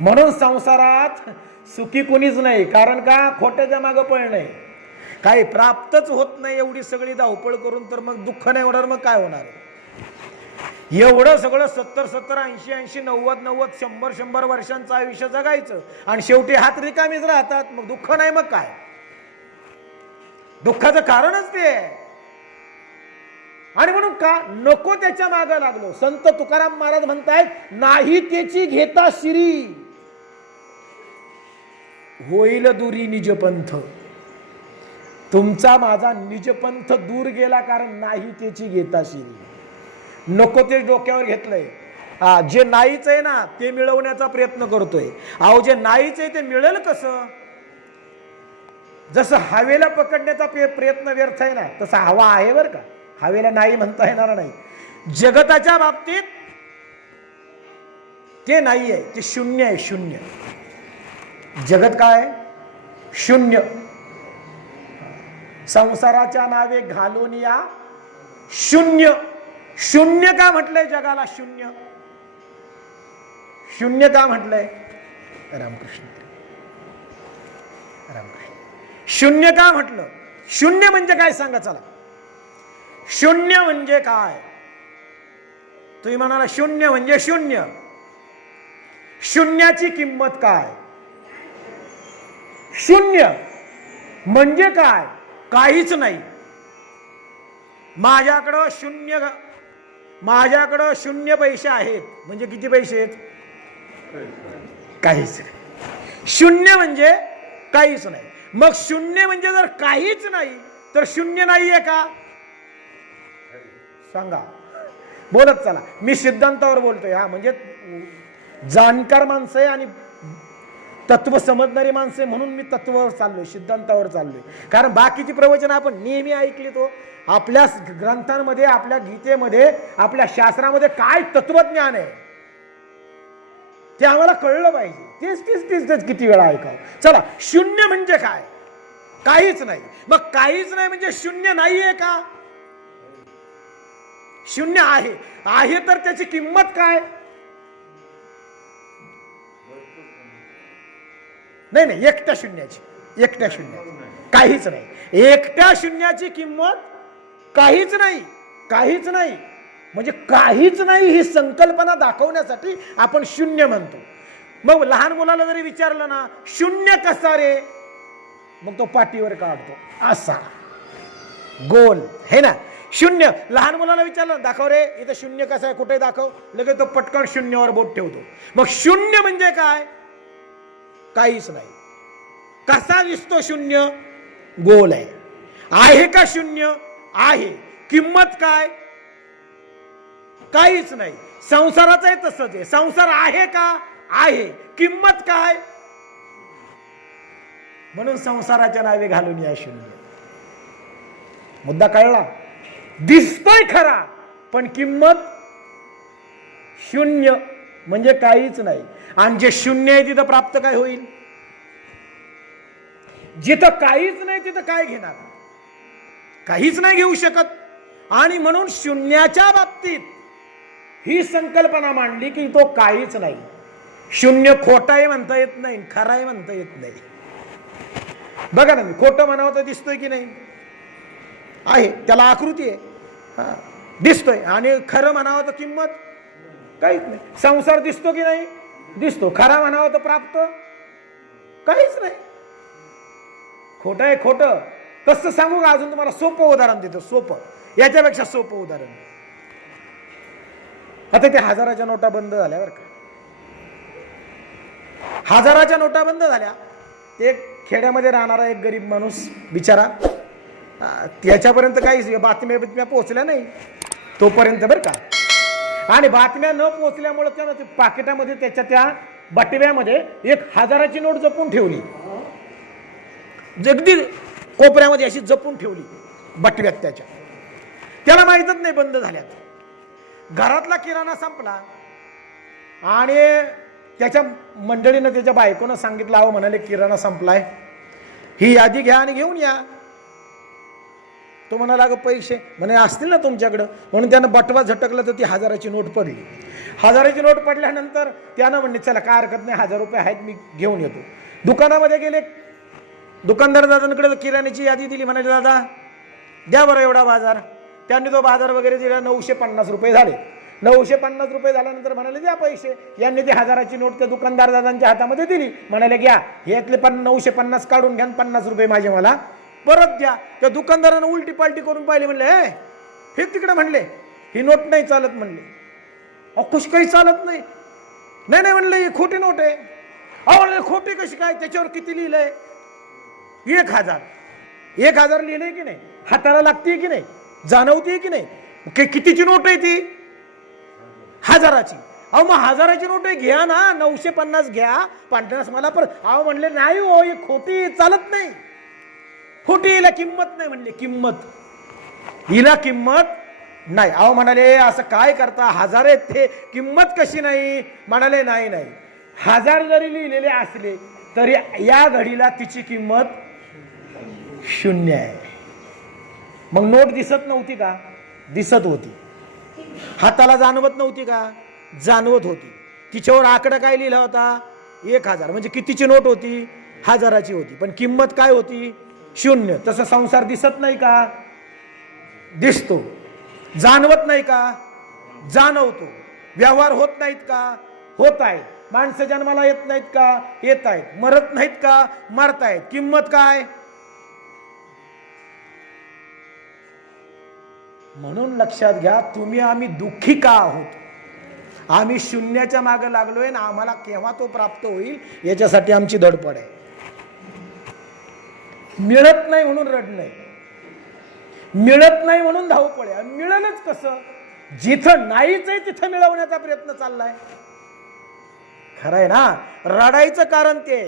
म्हणून संसारात सुखी कोणीच नाही. कारण का? खोट्याच्या मागं पळणं. काही प्राप्तच होत नाही. एवढी सगळी धावपळ करून तर मग दुःख नाही होणार. मग काय होणार? एवढं सगळं 70 80 90 100 वर्षांचं आयुष्य जगायचं आणि शेवटी हात रिकामीच राहतात. मग दुःख नाही. मग काय? दुःखाचं कारणच ते आहे. आणि म्हणून का नको त्याच्या मागे लागलो. संत तुकाराम महाराज म्हणतायत नाही त्याची घेता शिरी होईल दुरी निजपंथ. तुमचा माझा निजपंथ दूर गेला कारण नाही त्याची घेता शिरी. नको ते डोक्यावर घेतलंय. जे नाहीच आहे ना ते मिळवण्याचा प्रयत्न करतोय. अहो जे नाहीच आहे ते मिळेल कसं? जसं हवेला पकडण्याचा प्रयत्न व्यर्थ आहे ना तसा हवा आहे बरं का. हवेला नाही म्हणता येणार नाही. जगताच्या बाबतीत ते नाही आहे. ते शून्य आहे. शून्य. जगत काय? शून्य. संसाराच्या नावे घालून या शून्य. शून्य का म्हटलंय जगाला? शून्य. शून्य का म्हटलंय? रामकृष्ण. शून्य का म्हटलं? शून्य म्हणजे काय सांगा चला. शून्य म्हणजे काय? तुम्ही म्हणाला शून्य म्हणजे शून्य. शून्याची किंमत काय? शून्य म्हणजे काय? काहीच नाही. माझ्याकडं शून्य पैसे आहेत म्हणजे किती पैसे आहेत? काहीच नाही. शून्य म्हणजे काहीच नाही. मग शून्य म्हणजे जर काहीच नाही तर शून्य नाहीये का? सांगा. बोलत चला. मी सिद्धांतावर बोलतोय. हा म्हणजे जाणकार माणसं आहे आणि तत्व समजणारी माणसं म्हणून मी तत्वावर चाललोय, सिद्धांतावर चाललोय. कारण बाकीची प्रवचन आपण नेहमी ऐकली तो आपल्या ग्रंथांमध्ये, आपल्या गीतेमध्ये, आपल्या शास्त्रामध्ये काय तत्वज्ञान आहे ते आम्हाला कळलं पाहिजे. तेच किती वेळा ऐकावं. चला. शून्य म्हणजे काय? काहीच नाही. मग काहीच नाही म्हणजे शून्य नाहीये का? शून्य आहे. आहे तर त्याची किंमत काय? नाही. एकट्या शून्याची. एकट्या शून्याची काहीच नाही. एकट्या शून्याची किंमत काहीच नाही. काहीच नाही म्हणजे काहीच नाही ही संकल्पना दाखवण्यासाठी आपण शून्य म्हणतो. मग लहान मुलाला जरी विचारलं ना शून्य कसा रे, मग तो पाठीवर काढतो असा गोल है ना. शून्य. लहान मुलाला विचारलं दाखव रे इथं शून्य कसं आहे, कुठे दाखव, लगेच तो पटकन शून्यावर बोट ठेवतो. मग शून्य म्हणजे काय? काहीच नाही. कसा दिसतो शून्य? गोल आहे. आहे का शून्य? आहे. किंमत काय? काहीच नाही. संसाराचंही तसंच आहे. संसार आहे का? आहे. किंमत काय? म्हणून संसाराच्या नावे घालून या शून्य. मुद्दा कळला? दिसतोय खरा पण किंमत शून्य, म्हणजे काहीच नाही. आणि जे शून्य आहे तिथं प्राप्त काय होईल? जिथं काहीच नाही तिथं काय घेणार? काहीच नाही घेऊ शकत. आणि म्हणून शून्याच्या बाबतीत ही संकल्पना मांडली की तो काहीच नाही. शून्य खोटाही म्हणता येत नाही, खराही म्हणता येत नाही. बघा ना, मी खोटं म्हणावं तर दिसतोय की नाही? आहे, त्याला आकृती आहे, हा दिसतोय. आणि खरं म्हणावं तर किंमत काहीच नाही. संसार दिसतो की नाही? दिसतो. खरा म्हणावं तर प्राप्त काहीच नाही. खोटं आहे खोटं. कसं सांगू का? अजून तुम्हाला सोपं उदाहरण देतो. सोपं, याच्यापेक्षा सोपं उदाहरण. आता ते हजाराच्या नोटा बंद झाल्या बरं का. हजाराच्या नोटा बंद झाल्या. ते खेड्यामध्ये राहणारा एक गरीब माणूस बिचारा, त्याच्यापर्यंत काही बातम्या पोहोचल्या नाही तोपर्यंत बरं का. आणि बातम्या न पोहोचल्यामुळे त्यानं ते पाकिटामध्ये त्याच्या त्या बटव्यामध्ये 1000ची नोट जपून ठेवली. अगदी कोपऱ्यामध्ये अशी जपून ठेवली बटव्यात त्याच्या. त्याला माहीतच नाही बंद झाल्यात. घरातला किराणा संपला आणि त्याच्या मंडळीनं, त्याच्या बायकोनं सांगितलं, अहो म्हणाले किराणा संपलाय, ही यादी घ्या आणि घेऊन या. तो म्हणाला, अगं पैसे म्हणे असतील ना तुमच्याकडं. म्हणून त्यानं बटवा झटकलं तर ती 1000ची नोट पडली. 1000ची नोट पडल्यानंतर त्यानं म्हणले, चला काय हरकत नाही, 1000 रुपये आहेत, मी घेऊन येतो. दुकानामध्ये गेले. दुकानदार दादांकडे किराण्याची यादी दिली. म्हणाले, दादा द्या बरं एवढा बाजार. त्यांनी तो बाजार वगैरे दिला. 950 रुपये झाले. 950 रुपये झाल्यानंतर म्हणाले, द्या पैसे. यांनी ती 1000ची नोट त्या दुकानदार दादांच्या हातामध्ये दिली. म्हणाले, घ्या, यातले 950 काढून घ्या, 50 रुपये माझे मला परत द्या. त्या दुकानदारानं उलटी पालटी करून पाहिले. म्हणले, हे तिकडे म्हणले, ही नोट नाही चालत म्हणले. अहो कशी काही चालत नाही? नाही म्हणले, ही खोटी नोट आहे. अहो खोटी कशी काय? त्याच्यावर किती लिहिलंय? 1000. 1000 लिहिलंय की नाही? हाताला लागते की नाही? जाणवते की नाही? कितीची नोट आहे ती? 1000ची. अहो मग 1000ची नोट आहे, घ्या ना, 950 घ्या, 50 मला परत. अहो म्हणले, नाही हो, ही खोटी, चालत नाही. खोटी, हिला किंमत नाही म्हणले. किंमत, हिला किंमत नाही. अहो म्हणाले, असं काय करता? 1000 आहेत ते, किंमत कशी नाही? म्हणाले, नाही 1000 जरी लिहिलेले असले तरी या घडीला तिची किंमत शून्य आहे. मग नोट दिसत नव्हती का? दिसत होती. हाताला जाणवत नव्हती का? जाणवत होती. तिच्यावर आकडा काय लिहिला होता? 1000. म्हणजे कितीची नोट होती? 1000ची होती. पण किंमत काय होती? शून्य. तसं संसार दिसत नाही का? दिसतो. जाणवत नाही का? जाणवतो. व्यवहार होत नाहीत का? होत आहेत. माणसं जन्माला येत नाहीत का? येत आहेत. मरत नाहीत का? मरतायत. किंमत काय? म्हणून लक्षात घ्या, तुम्ही आम्ही दुःखी का आहोत? आम्ही शून्याच्या मागे लागलोय ना. आम्हाला केव्हा तो प्राप्त होईल याच्यासाठी आमची धडपड आहे. मिळत नाही म्हणून रडणं, मिळत नाही म्हणून धावपळ आहे. मिळेलच कसं? जिथं नाहीच आहे तिथं मिळवण्याचा प्रयत्न चाललाय. खरंय ना? रडायचं कारण ते.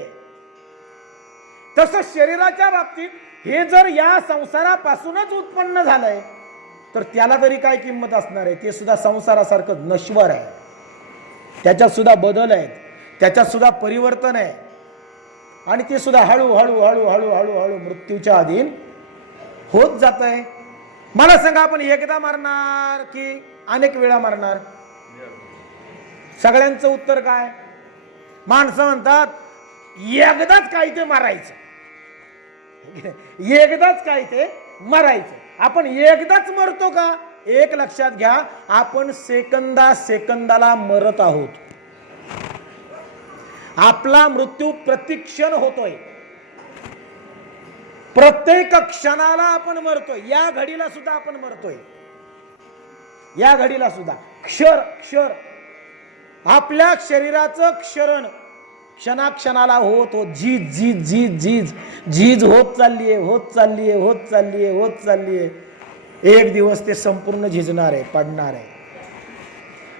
तसं शरीराच्या बाबतीत हे जर या संसारापासूनच उत्पन्न झालंय तर त्याला तरी काय किंमत असणार आहे? ते सुद्धा संसारासारखं नश्वर आहे. त्याच्यात सुद्धा बदल आहेत, त्याच्यात सुद्धा परिवर्तन आहे. आणि ते सुद्धा हळूहळू मृत्यूच्या अधीन होत जात आहे. मला सांगा, आपण एकदा मरणार की अनेक वेळा मरणार? सगळ्यांचं उत्तर काय? माणसं म्हणतात एकदाच काय ते मरायचं, एकदाच काय ते मरायचं. आपण एकदाच मरतो का? एक लक्षात घ्या, आपण सेकंदाला मरत आहोत. आपला मृत्यू प्रतिक्षण होतोय. प्रत्येक क्षणाला आपण मरतोय. या घडीला सुद्धा आपण मरतोय. या घडीला सुद्धा क्षर आपल्या शरीराचं क्षरण क्षणाक्षणाला होत झीज होत चाललीये. एक दिवस ते संपूर्ण झिजणार आहे, पडणार आहे.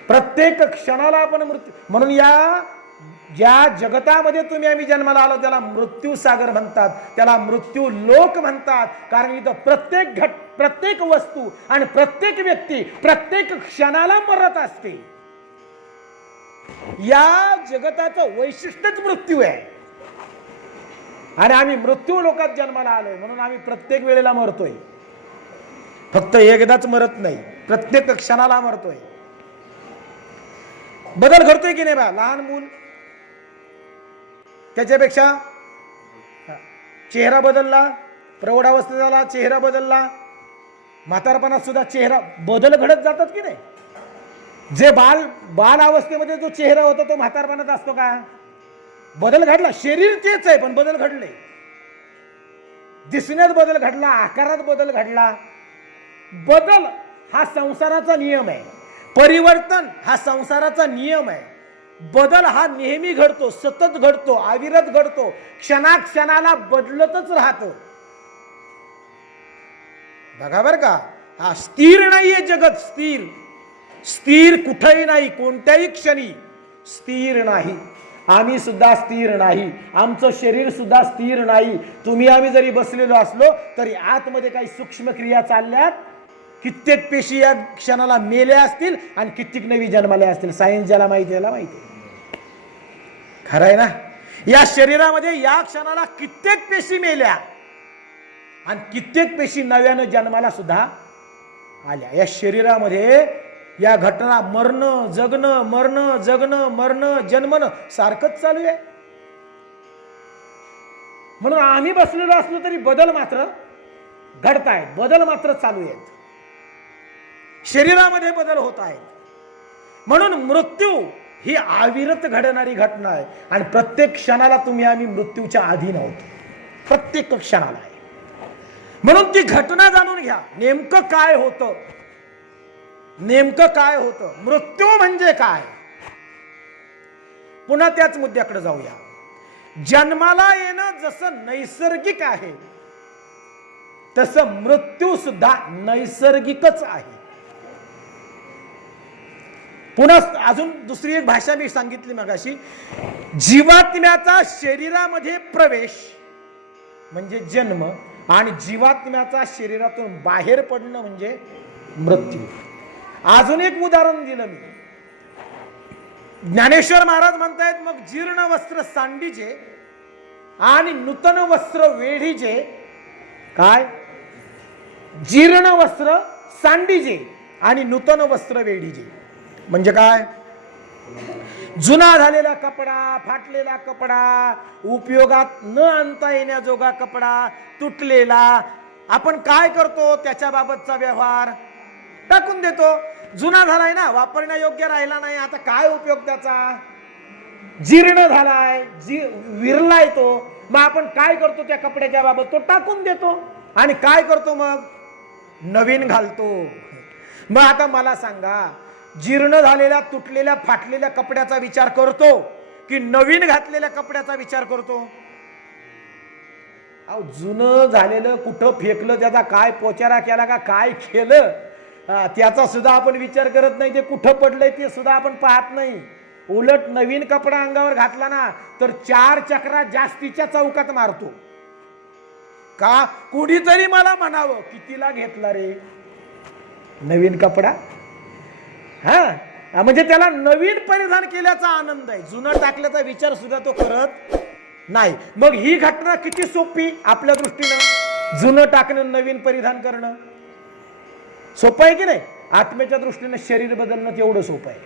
प्रत्येक क्षणाला आपण मृत्यू. म्हणून या ज्या जगतामध्ये तुम्ही आम्ही जन्माला आलो त्याला मृत्यू सागर म्हणतात, त्याला मृत्यू लोक म्हणतात. कारण इथं प्रत्येक वस्तू आणि प्रत्येक व्यक्ती प्रत्येक क्षणाला मरत असते. या जगताचं वैशिष्ट्यच मृत्यू आहे. आणि आम्ही मृत्यू लोकात जन्माला आलोय म्हणून आम्ही प्रत्येक वेळेला मरतोय. फक्त एकदाच मरत नाही, प्रत्येक क्षणाला मरतोय. बदल घडतोय की नाही बा. लहान मूल त्याच्यापेक्षा चेहरा बदलला, प्रौढावस्थेत झाला चेहरा बदलला, म्हातारपणात सुद्धा चेहरा बदल घडत जातात की नाही. जे बाल अवस्थेमध्ये जो चेहरा होता तो म्हातारपणात असतो का. बदल घडला. शरीर तेच आहे पण बदल घडले. दिसण्यात बदल घडला, आकारात बदल घडला. बदल हा संसाराचा नियम आहे. परिवर्तन हा संसाराचा नियम आहे. बदल हा नेहमी घडतो, सतत घडतो, अविरत घडतो, क्षणाक्षणाला बदलतच राहतो. बघा बर का. हा स्थिर नाहीये जगत. स्थिर कुठेही नाही, कोणत्याही क्षणी स्थिर नाही. आम्ही सुद्धा स्थिर नाही, आमचं शरीर सुद्धा स्थिर नाही. तुम्ही आम्ही जरी बसलेलो असलो तरी आतमध्ये काही सूक्ष्म क्रिया चालल्यात. कित्येक पेशी या क्षणाला मेल्या असतील आणि कित्येक नवी जन्माल्या असतील. सायन्स ज्याला माहिती त्याला माहिती. खरं आहे ना. या शरीरामध्ये या क्षणाला कित्येक पेशी मेल्या आणि कित्येक पेशी नव्यानं जन्माला सुद्धा आल्या. या शरीरामध्ये या घटना मरणं जगणं, मरणं जगणं, मरणं जन्मणं सारखंच चालू आहे. म्हणून आम्ही बसलेलो असलो तरी बदल मात्र घडतायत, बदल मात्र चालू आहेत. शरीरामध्ये बदल होत आहेत. म्हणून मृत्यू ही अविरत घडणारी घटना आहे आणि प्रत्येक क्षणाला तुम्ही आम्ही मृत्यूच्या अधीन आहोत. प्रत्येक क्षणाला आहे. म्हणून ती घटना जाणून घ्या. नेमकं काय होतं, नेमकं काय होतं, मृत्यू म्हणजे काय. पुन्हा त्याच मुद्द्याकडे जाऊया. जन्माला येणं जसं नैसर्गिक आहे तसं मृत्यू सुद्धा नैसर्गिकच आहे. पुन्हा अजून दुसरी एक भाषा मी सांगितली मगाशी. जीवात्म्याचा शरीरामध्ये प्रवेश म्हणजे जन्म आणि जीवात्म्याचा शरीरातून बाहेर पडणं म्हणजे मृत्यू. अजून एक उदाहरण दिलं मी. ज्ञानेश्वर महाराज म्हणतायत मग जीर्ण वस्त्र सांडीचे आणि नूतन वस्त्र वेढीचे. काय. जीर्ण वस्त्र सांडीचे आणि नूतन वस्त्र वेढीचे म्हणजे काय. जुना झालेला कपडा, फाटलेला कपडा, उपयोगात न आणता येण्याजोगा कपडा, तुटलेला, आपण काय करतो त्याच्याबाबतचा व्यवहार टाकून देतो. जुना झालाय ना, वापरण्यायोग्य राहिला नाही, आता काय उपयोग त्याचा. जीर्ण झालाय, विरलाय तो, मग आपण काय करतो त्या कपड्याच्या बाबत तो टाकून देतो आणि काय करतो मग नवीन घालतो. मग आता मला सांगा, जीर्ण झालेल्या, तुटलेल्या, फाटलेल्या कपड्याचा विचार करतो की नवीन घातलेल्या कपड्याचा विचार करतो. अहो जुनं झालेलं कुठं फेकलं, त्याचा काय पोचारा केला का काय केलं त्याचा सुद्धा आपण विचार करत नाही. ते कुठं पडलंय ते सुद्धा आपण पाहत नाही. उलट नवीन कपडा अंगावर घातला ना तर 4 चक्रा जास्तीच्या चौकात मारतो. का कुणीतरी मला म्हणावं कितीला घेतला रे नवीन कपडा. हा म्हणजे त्याला नवीन परिधान केल्याचा आनंद आहे, जुनं टाकल्याचा विचार सुद्धा तो करत नाही. मग ही घटना किती सोपी आपल्या दृष्टीनं. जुनं टाकणं, नवीन परिधान करणं सोपं आहे की नाही. आत्म्याच्या दृष्टीनं शरीर बदलणं तेवढं सोपं आहे.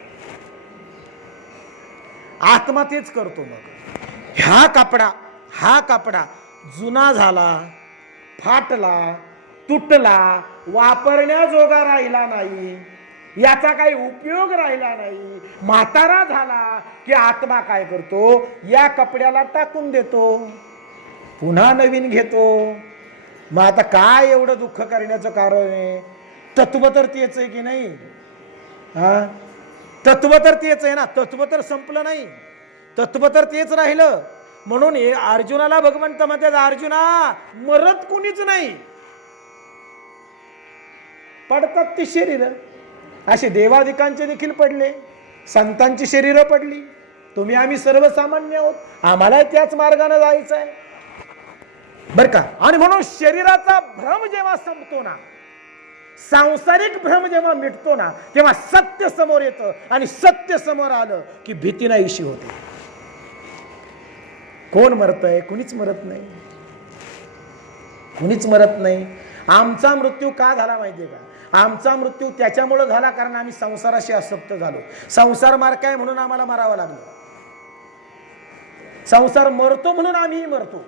आत्मा तेच करतो. मग हा कपडा जुना झाला, फाटला, तुटला, वापरण्याजोगा राहिला नाही, याचा काही उपयोग राहिला नाही, म्हातारा झाला की आत्मा काय करतो, या कपड्याला टाकून देतो, पुन्हा नवीन घेतो. मग आता काय एवढं दुःख करण्याचं कारण आहे. तत्व तर तेच आहे की नाही. तत्व तर तेच आहे ना. तत्व तर संपलं नाही, तत्व तर तेच राहिलं. म्हणून अर्जुनाला भगवंत म्हणतात, अर्जुना मरत कोणीच नाही, पडतात ती शरीर. असे देवादिकांचे देखील पडले. संतांची शरीरं पडली, तुम्ही आम्ही सर्वसामान्य आहोत, आम्हाला त्याच मार्गाने जायचं आहे बरं का. आणि म्हणून शरीराचा भ्रम जेव्हा संपतो ना, सांसारिक भ्रम जेव्हा मिटतो ना, तेव्हा सत्य समोर येतं. आणि सत्य समोर आलं की भीती नाहीशी होते. कोण मरतय? कुणीच मरत नाही, कुणीच मरत नाही. आमचा मृत्यू का झाला माहितीये का? आमचा मृत्यू त्याच्यामुळे झाला कारण आम्ही संसाराशी आसक्त झालो. संसार मार्ग म्हणून आम्हाला मरावं लागलं. संसार मरतो म्हणून आम्ही मरतो.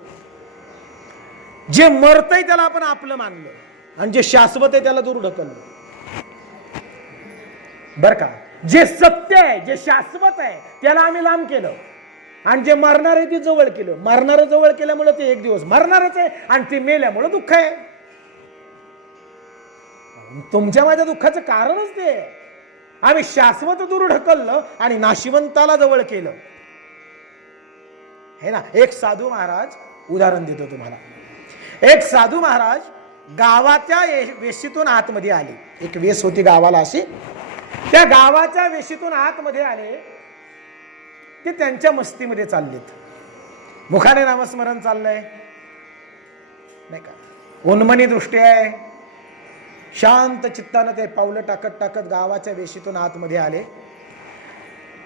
जे मरतय त्याला आपण आपलं मानलं आणि जे शाश्वत आहे त्याला दूर ढकललं बर का. जे सत्य आहे, जे शाश्वत आहे त्याला आम्ही लांब केलं आणि जे मरणार आहे ते जवळ केलं. मरणार जवळ केल्यामुळे ते एक दिवस मरणारच आहे आणि ते मेल्यामुळे दुःख आहे. तुमच्या माझ्या दुःखाचं कारणच ते आहे. आम्ही शाश्वत दूर ढकललं आणि नाशिवंताला जवळ केलं हे ना. एक साधू महाराज, उदाहरण देतो तुम्हाला. एक साधू महाराज गावाच्या वेशीतून आतमध्ये आले. एक वेस होती गावाला अशी. त्या गावाच्या वेशीतून आतमध्ये आले. ते त्यांच्या मस्तीमध्ये चाललेत. मुखाने नामस्मरण चाललंय नाही का, उन्मनी दृष्टी आहे. शांत चित्तानं ते पावलं टाकत टाकत गावाच्या वेशीतून आतमध्ये आले.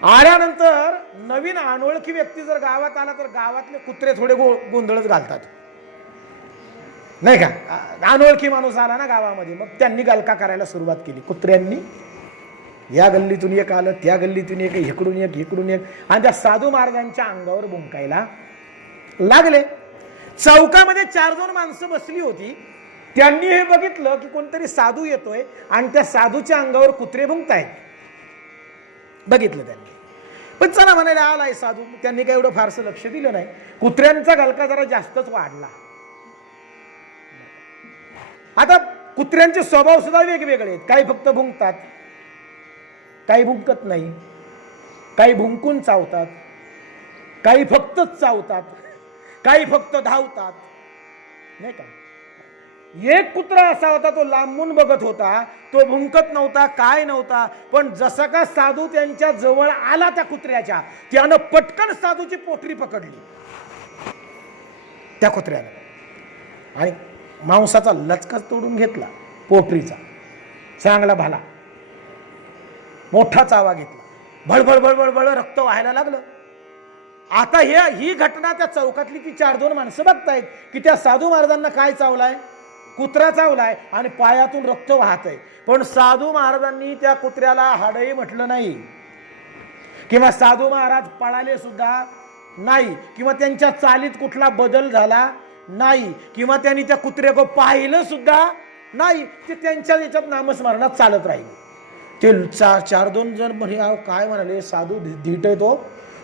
आल्यानंतर नवीन अनोळखी व्यक्ती जर गावात आला तर गावातले कुत्रे थोडे गोंधळच घालतात नाही का. अनोळखी माणूस आला ना गावामध्ये, मग त्यांनी गलका करायला सुरुवात केली कुत्र्यांनी. या गल्लीतून एक आलं, त्या गल्लीतून एक, इकडून एक, इकडून एक, आणि त्या साधू महाराजांच्या अंगावर भुंकायला लागले. चौकामध्ये 4-2 माणसं बसली होती. त्यांनी हे बघितलं की कोणतरी साधू येतोय आणि त्या साधूच्या अंगावर कुत्रे भुंकतायत. बघितलं त्यांनी. पण चला म्हणायला आलाय साधू. त्यांनी काय एवढं फारसं लक्ष दिलं नाही. कुत्र्यांचा गलका जरा जास्तच वाढला. आता कुत्र्यांचे स्वभाव सुद्धा वेगवेगळे आहेत. काही फक्त भुंकतात, काही भुंकत नाही, काही भुंकून चावतात, काही फक्तच चावतात, काही फक्त धावतात नाही का. एक कुत्रा असा होता, तो लांबून बघत होता, तो भुंकत नव्हता, काय नव्हता. पण जसा का साधू त्यांच्या जवळ आला त्या कुत्र्याच्या, त्यानं पटकन साधूची पोटरी पकडली त्या कुत्र्यानं आणि मांसाचा लचकाच तोडून घेतला. पोटरीचा चांगला भाला मोठा चावा घेतला. भळभळ भळभळ भळ रक्त व्हायला लागलं. आता ही घटना त्या चौकातली ती 4-2 माणसं बघतायत की त्या साधू महाराजांना काय चावलाय, कुत्रा चावलाय आणि पायातून रक्त वाहतय. पण साधू महाराजांनी त्या कुत्र्याला हाडही म्हटलं नाही किंवा साधू महाराज पळाले सुद्धा नाही किंवा त्यांच्या चालीत कुठला बदल झाला नाही किंवा त्यांनी त्या कुत्र्याला पाहिलं सुद्धा नाही. ते त्यांच्या याच्यात नामस्मरणात चालत राहिले. ते 4-2 जण म्हणे काय म्हणाले, साधू धीट आहे तो,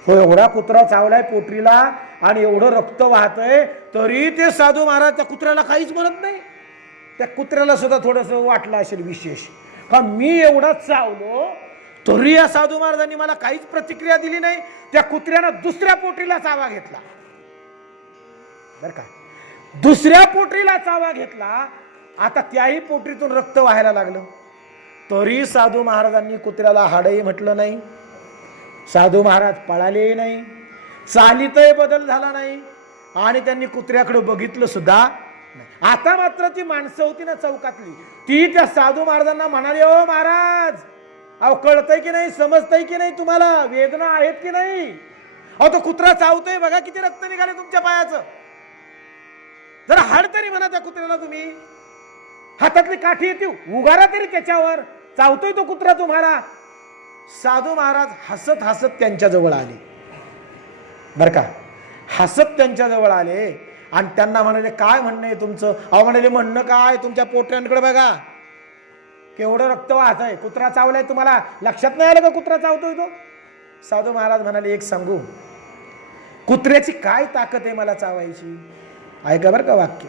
हो एवढा कुत्रा चावलाय पोटरीला आणि एवढं रक्त वाहतंय तरी ते साधू महाराज त्या कुत्र्याला काहीच म्हणत नाही. त्या कुत्र्याला सुद्धा थोडंसं वाटलं असेल विशेष का मी एवढा चावलो तरी या साधू महाराजांनी मला काहीच प्रतिक्रिया दिली नाही. त्या कुत्र्यानं दुसऱ्या पोटरीला चावा घेतला बरं का. दुसऱ्या पोटरीला चावा घेतला. आता त्याही पोटरीतून रक्त व्हायला लागलं तरी साधू महाराजांनी कुत्र्याला हाडही म्हटलं नाही. साधू महाराज पळालेही नाही, चालीतही बदल झाला नाही आणि त्यांनी कुत्र्याकडे बघितलं सुद्धा नाही. आता मात्र ती माणसं होती ना चौकातली, ती त्या साधू महाराजांना म्हणाली, ओ महाराज अहो कळतंय की नाही, समजतंय की नाही, तुम्हाला वेदना आहेत की नाही, अहो तो कुत्रा चावतोय बघा किती रक्त निघाले तुमच्या पायाचं, जरा हाड तरी म्हणा त्या कुत्र्याला, तुम्ही हातातली काठी येते उगारा तरी त्याच्यावर, चावतोय तो कुत्रा तुम्हाला. साधू महाराज हसत हसत त्यांच्या जवळ आले बर का, हसत त्यांच्या जवळ आले आणि त्यांना म्हणाले काय म्हणणं आहे तुमचं. अहो म्हणाले म्हणणं काय, तुमच्या पोटऱ्यांकडे बघा केवढं रक्त वाहत आहे, कुत्रा चावलाय, तुम्हाला लक्षात नाही आलं का कुत्रा चावतोय तो. साधू महाराज म्हणाले एक सांगू, कुत्र्याची काय ताकद आहे मला चावायची, ऐका बरं का वाक्य,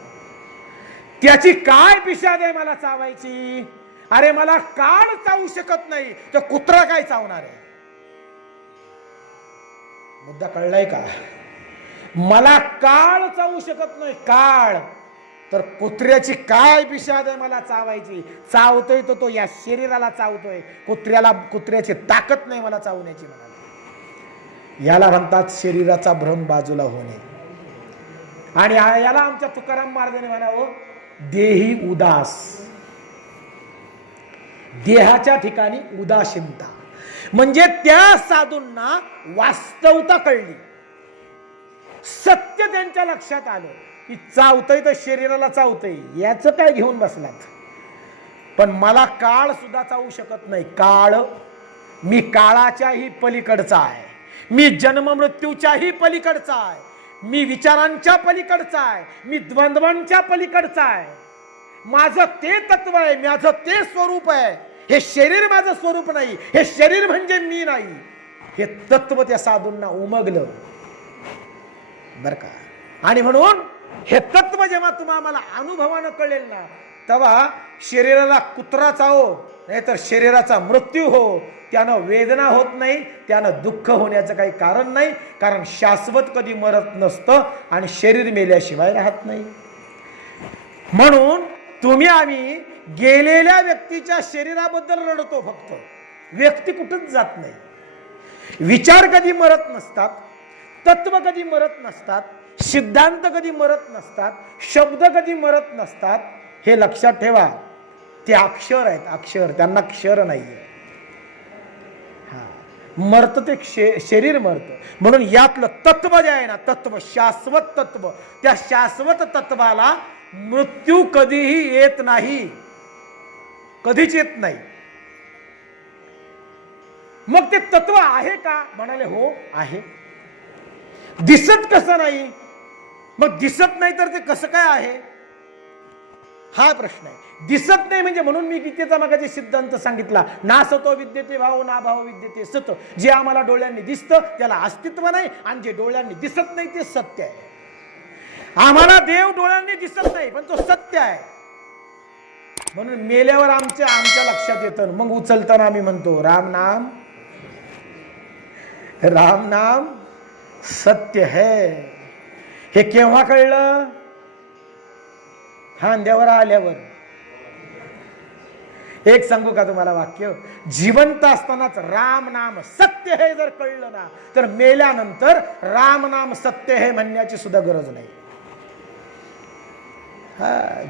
त्याची काय पिशाद आहे मला चावायची. अरे मला काळ चावू शकत नाही तर कुत्रा काय चावणार आहे. मुद्दा कळलाय का. मला काळ चावू शकत नाही, काळ तर कुत्र्याची काय पिशाद आहे मला चावायची. चावतोय तो या शरीराला चावतोय, कुत्र्याची ताकद नाही मला चावण्याची म्हणाले. याला म्हणतात शरीराचा भ्रम बाजूला होणे. आणि याला आमच्या तुकाराम महाराजांनी म्हणावं देही उदास. देहाच्या ठिकाणी उदासीनता. म्हणजे त्या साधूंना वास्तवता कळली, सत्य त्यांच्या लक्षात आलं की चावतंय तर शरीराला चावतंय, याचं काय घेऊन बसलात. पण मला काळ सुद्धा चावू शकत नाही. काळ, मी काळाच्याही पलीकडचा आहे, मी जन्म मृत्यूच्याही पलीकडचा आहे, मी विचारांच्या पलीकडचा आहे, मी द्वंद्वांच्या पलीकडचा आहे. माझं ते तत्व आहे, माझं ते स्वरूप आहे. हे शरीर माझं स्वरूप नाही, हे शरीर म्हणजे मी नाही. हे तत्व त्या साधूंना उमगलं बर का. आणि म्हणून हे तत्व जेव्हा तुम्हाला अनुभवानं कळेल ना, तेव्हा शरीराला कुत्रा चावो नाहीतर शरीराचा मृत्यू हो, त्यानं वेदना होत नाही, त्यानं दुःख होण्याचं काही कारण नाही. कारण शाश्वत कधी मरत नसतं आणि शरीर मेल्याशिवाय राहत नाही. म्हणून तुम्ही आम्ही गेलेल्या व्यक्तीच्या शरीराबद्दल रडतो फक्त, व्यक्ती कुठंच जात नाही. विचार कधी मरत नसतात, तत्व कधी मरत नसतात, सिद्धांत कधी मरत नसतात, शब्द कधी मरत नसतात. हे लक्षात ठेवा. ते अक्षर आहेत, अक्षर, त्यांना क्षर नाहीये. मरत ते शरीर मरतं. म्हणून यातलं तत्व जे आहे ना, तत्व, शाश्वत तत्व, त्या शाश्वत तत्वाला मृत्यू कधीही येत नाही, कधीच येत नाही. मग ते तत्व आहे का म्हणाले, हो आहे. दिसत कसं नाही, मग दिसत नाही तर ते कसं काय आहे हा प्रश्न आहे. दिसत नाही म्हणजे म्हणून मी गीतेचा मागाचे सिद्धांत सांगितला, ना सतो विद्यते भाव ना भाव विद्यते सत. जे आम्हाला डोळ्यांनी दिसतं त्याला अस्तित्व नाही, आणि जे डोळ्यांनी दिसत नाही ते सत्य आहे. आम्हाला देव डोळ्यांनी दिसत नाही पण तो सत्य आहे. म्हणून मेल्यावर आमच्या लक्षात येतं. मग उचलताना आम्ही म्हणतो राम नाम, राम नाम सत्य है. हे केव्हा कळलं? खांद्यावर आल्यावर. एक सांगू का तुम्हाला वाक्य, जिवंत असतानाच राम नाम सत्य हे जर कळलं ना, तर मेल्यानंतर राम नाम सत्य हे म्हणण्याची सुद्धा गरज नाही.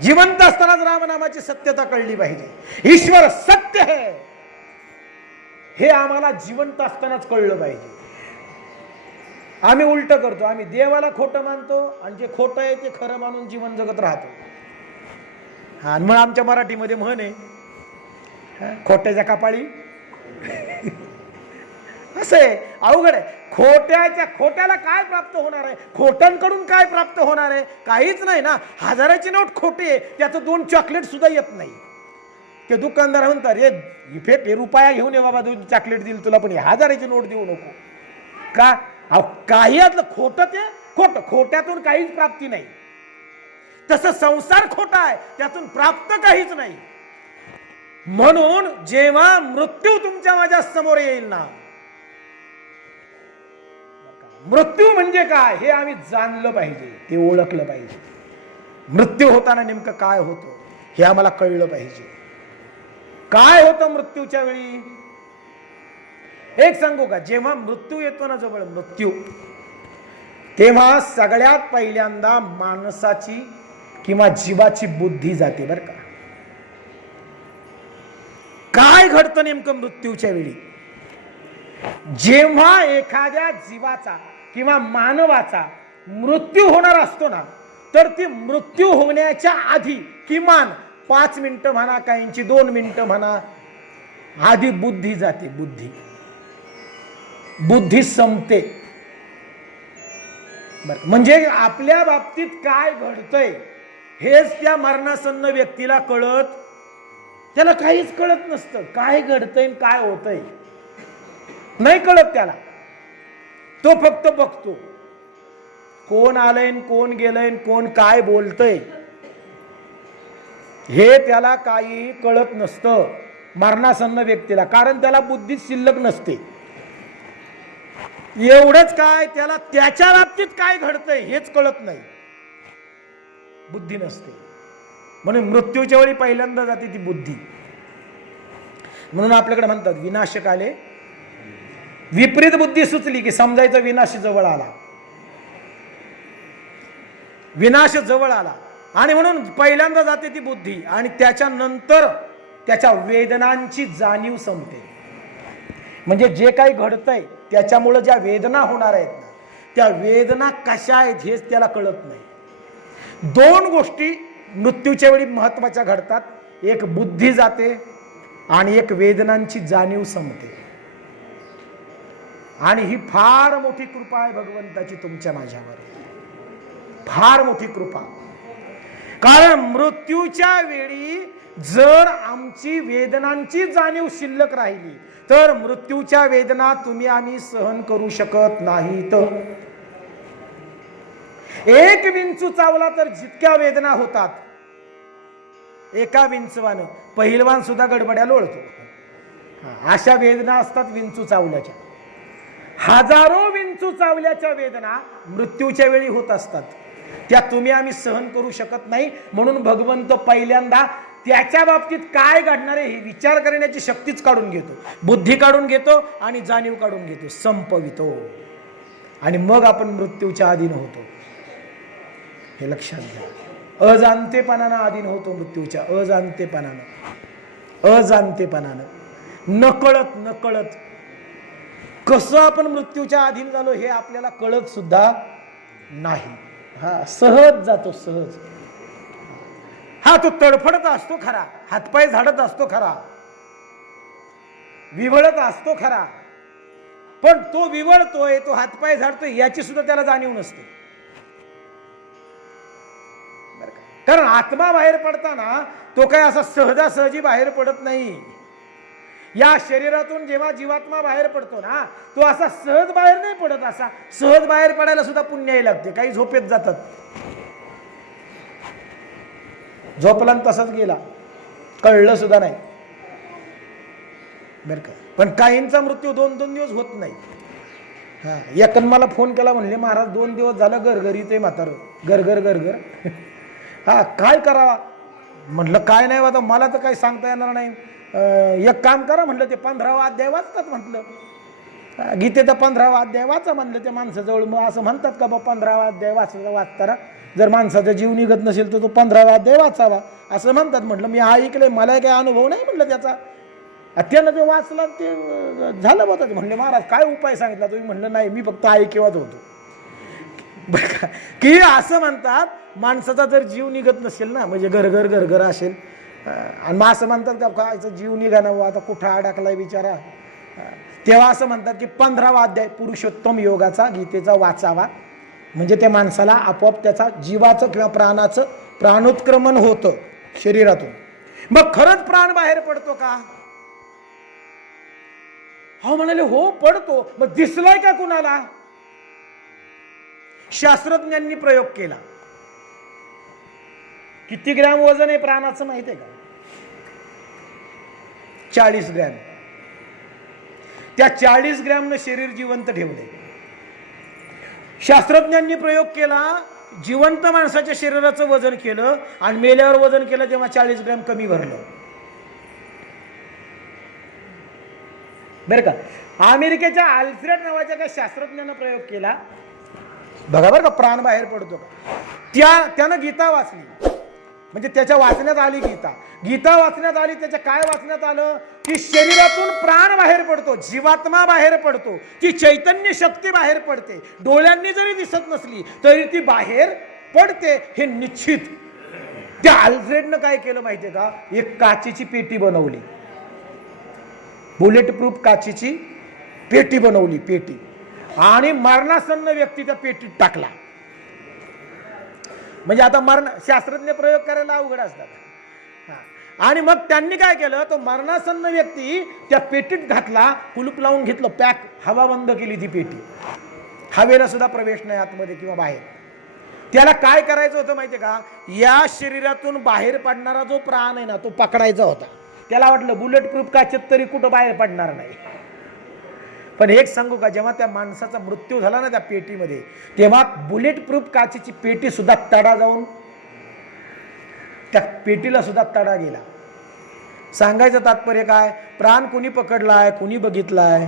जिवंत असतानाच रामनामाची सत्यता कळली पाहिजे. ईश्वर सत्य है हे आम्हाला जिवंत असतानाच कळलं पाहिजे. आम्ही उलट करतो, आम्ही देवाला खोटं मानतो आणि जे खोटं आहे ते खरं मानून जीवन जगत राहतो. आणि मग आमच्या मराठीमध्ये म्हण आहे, खोट्याच्या कपाळी असं आहे. अवघड आहे. खोट्याला काय प्राप्त होणार आहे? खोट्यांकडून काय प्राप्त होणार आहे? काहीच नाही ना. 1000ची नोट खोटी आहे, त्याचं 2 चॉकलेट सुद्धा येत नाही. ते दुकानदार म्हणतात, रे इफेक्ट रुपया घेऊन ये बाबा, 2 चॉकलेट देईल तुला, पण 1000ची नोट देऊ नको का? काही यातलं खोटं, ते खोटं, खोट्यातून काहीच प्राप्ती नाही. तसं संसार खोटा आहे, त्यातून प्राप्त काहीच नाही. म्हणून जेव्हा मृत्यू तुमच्या माझ्या समोर येईल ना, मृत्यू म्हणजे काय हे आम्ही जाणलं पाहिजे, ते ओळखलं पाहिजे. मृत्यू होताना नेमकं काय होतं हे आम्हाला कळलं पाहिजे. काय होतं मृत्यूच्या वेळी? एक सांगू का, जेव्हा मृत्यू येतो ना, जवळ मृत्यू, तेव्हा सगळ्यात पहिल्यांदा माणसाची किंवा जीवाची बुद्धी जाते बर का. काय घडतं नेमकं मृत्यूच्या वेळी? जेव्हा एखाद्या जीवाचा किंवा मानवाचा मृत्यू होणार असतो ना, तर ती मृत्यू होण्याच्या आधी किमान 5 मिनिटं म्हणा, काहींची 2 मिनिटं म्हणा, आधी बुद्धी जाते. बुद्धी संपते. म्हणजे आपल्या बाबतीत काय घडतंय हेच त्या मरणासन्न व्यक्तीला कळत, त्याला काहीच कळत नसतं. काय घडतंय काय होतंय नाही कळत त्याला. तो फक्त बघतो कोण आलंय, कोण गेलंय, कोण काय बोलतंय, हे त्याला काही कळत नसतं मरणासन्न व्यक्तीला. कारण त्याला बुद्धी शिल्लक नसते. एवढंच काय, त्याला त्याच्या बाबतीत काय घडतंय हेच कळत नाही, बुद्धी नसते. म्हणून मृत्यूच्या वेळी पहिल्यांदा जाते ती बुद्धी. म्हणून आपल्याकडे म्हणतात विनाशकाले विपरीत बुद्धी सुचली की समजायचं विनाश जवळ आला, विनाश जवळ आला. आणि म्हणून पहिल्यांदा जाते ती बुद्धी आणि त्याच्यानंतर त्याच्या वेदनांची जाणीव संपते. म्हणजे जे काही घडतंय त्याच्यामुळे ज्या वेदना होणार आहेत ना, त्या वेदना कशा आहेत हेच त्याला कळत नाही. दोन गोष्टी मृत्यूच्या वेळी महत्वाच्या घडतात, एक बुद्धी जाते आणि एक वेदनांची जाणीव संपते. आणि ही फार मोठी कृपा आहे भगवंताची तुमच्या माझ्यावर, फार मोठी कृपा. कारण मृत्यूच्या वेळी जर आमची वेदनांची जाणीव शिल्लक राहिली तर मृत्यूच्या वेदना तुम्ही आम्ही सहन करू शकत नाहीत. एक विंचू चावला तर जितक्या वेदना होतात, एका विंचवानं पहिलवान सुद्धा गडबड्या लोळतो. अशा वेदना असतात विंचू चावल्याच्या. हजारो विंचू चावल्याच्या वेदना मृत्यूच्या वेळी होत असतात, त्या तुम्ही आम्ही सहन करू शकत नाही. म्हणून भगवंत पहिल्यांदा त्याच्या बाबतीत काय घडणार आहे हे विचार करण्याची शक्तीच काढून घेतो, बुद्धी काढून घेतो आणि जाणीव काढून घेतो, संपवितो. आणि मग आपण मृत्यूच्या अधीन होतो. हे लक्षात घ्या. अजाणतेपणानं अधीन होतो मृत्यूच्या, अजाणतेपणानं नकळत नकळत. कसं आपण मृत्यूच्या अधीन झालो हे आपल्याला कळत सुद्धा नाही. सहज जातो, सहज. तो तडफडत असतो खरा, हातपाय झाडत असतो खरा, विवळत असतो खरा, पण तो विवळतोय, तो हातपाय झाडतोय याची सुद्धा त्याला जाणीव नसते. कारण आत्मा बाहेर पडताना तो काय असा सहजासहजी बाहेर पडत नाही. या शरीरातून जेव्हा जीवात्मा बाहेर पडतो ना, तो असा सहज बाहेर नाही पडत. असा सहज बाहेर पडायला सुद्धा पुण्याही लागते. काही झोपेत जातात, झोपला तसंच गेला, कळलं सुद्धा नाही बरं का. पण काहींचा मृत्यू 2-2 दिवस होत नाही. एकन मला फोन केला, म्हणले महाराज 2 दिवस झालं गरगरीत आहे म्हातारं, गरगर गरगर. काय करावा म्हटलं, काय नाही आता मला तर काही सांगता येणार नाही. एक काम करा म्हटलं, ते 15वा अध्याय वाचतात म्हटलं, गीतेचा 15वा अध्याय वाचा म्हणलं त्या माणसाजवळ. मग असं म्हणतात का बा 15वा अध्याय वाचताना जर माणसाचा जीव निघत नसेल तर तो 15वा अध्याय वाचावा असं म्हणतात. म्हटलं मी ऐकलंय, मला काही अनुभव नाही म्हटलं त्याचा. त्यानं ते वाचला ते झालं होतं. म्हणले महाराज काय उपाय सांगितला तुम्ही? म्हणलं नाही, मी फक्त ऐकेवाच होतो. बरं का, की असं म्हणतात माणसाचा जर जीव निघत नसेल ना, म्हणजे घरघर घरघर असेल, आणि मग असं म्हणतात का कायचं जीव निघाना आता कुठं अडकलाय बिचारा, तेव्हा असं म्हणतात की 15वा अध्याय पुरुषोत्तम योगाचा गीतेचा वाचावा, म्हणजे त्या माणसाला आपोआप त्याचा जीवाचं किंवा प्राणाचं प्राणोत्क्रमण होतं शरीरातून. मग खरंच प्राण बाहेर पडतो का? हो म्हणाले, हो पडतो. मग दिसलाय का कुणाला? शास्त्रज्ञांनी प्रयोग केला. किती ग्रॅम वजन आहे प्राणाचं माहिती आहे का? 40 ग्रॅम. त्या 40 ग्रॅमनं शरीर जिवंत ठेवले. शास्त्रज्ञांनी प्रयोग केला, जिवंत माणसाच्या शरीराचं वजन केलं आणि मेल्यावर वजन केलं तेव्हा 40 ग्रॅम कमी भरलं. बरं का, अमेरिकेच्या अल्फ्रेड नावाच्या काही शास्त्रज्ञानं प्रयोग केला. बघा बरं का, प्राण बाहेर पडतो का? त्यानं गीता वाचली, म्हणजे त्याच्या वाचण्यात आली गीता वाचण्यात आली. त्याच्या काय वाचण्यात आलं की शरीरातून प्राण बाहेर पडतो, जीवात्मा बाहेर पडतो, ती चैतन्य शक्ती बाहेर पडते. डोळ्यांनी जरी दिसत नसली तरी ती बाहेर पडते, हे निश्चित. त्या अल्फ्रेडनं काय केलं माहितीये का? एक काचेची पेटी बनवली, बुलेट प्रूफ काचेची पेटी बनवली, पेटी, आणि मरणासन्न व्यक्ती त्या पेटीत टाकला. म्हणजे आता शास्त्रज्ञ प्रयोग करायला अवघड असतात. आणि मग त्यांनी काय केलं, तो मरणासन्न व्यक्ती त्या पेटीत घातला, कुलूप लावून घेतलं, पॅक, हवा बंद केली ती पेटी, हवेला सुद्धा प्रवेश नाही आतमध्ये किंवा बाहेर. त्याला काय करायचं होतं माहितीये का? या शरीरातून बाहेर पडणारा जो प्राण आहे ना, तो पकडायचा होता. त्याला वाटलं बुलेट प्रूफ काचेत तरी कुठं बाहेर पडणार नाही. पण एक सांगू का, जेव्हा त्या माणसाचा मृत्यू झाला ना त्या पेटीमध्ये, तेव्हा बुलेट प्रूफ काचेची पेटी सुद्धा तडा जाऊन त्या पेटीला सुद्धा तडा गेला. सांगायचं तात्पर्य काय, प्राण कुणी पकडलाय, कुणी बघितलाय,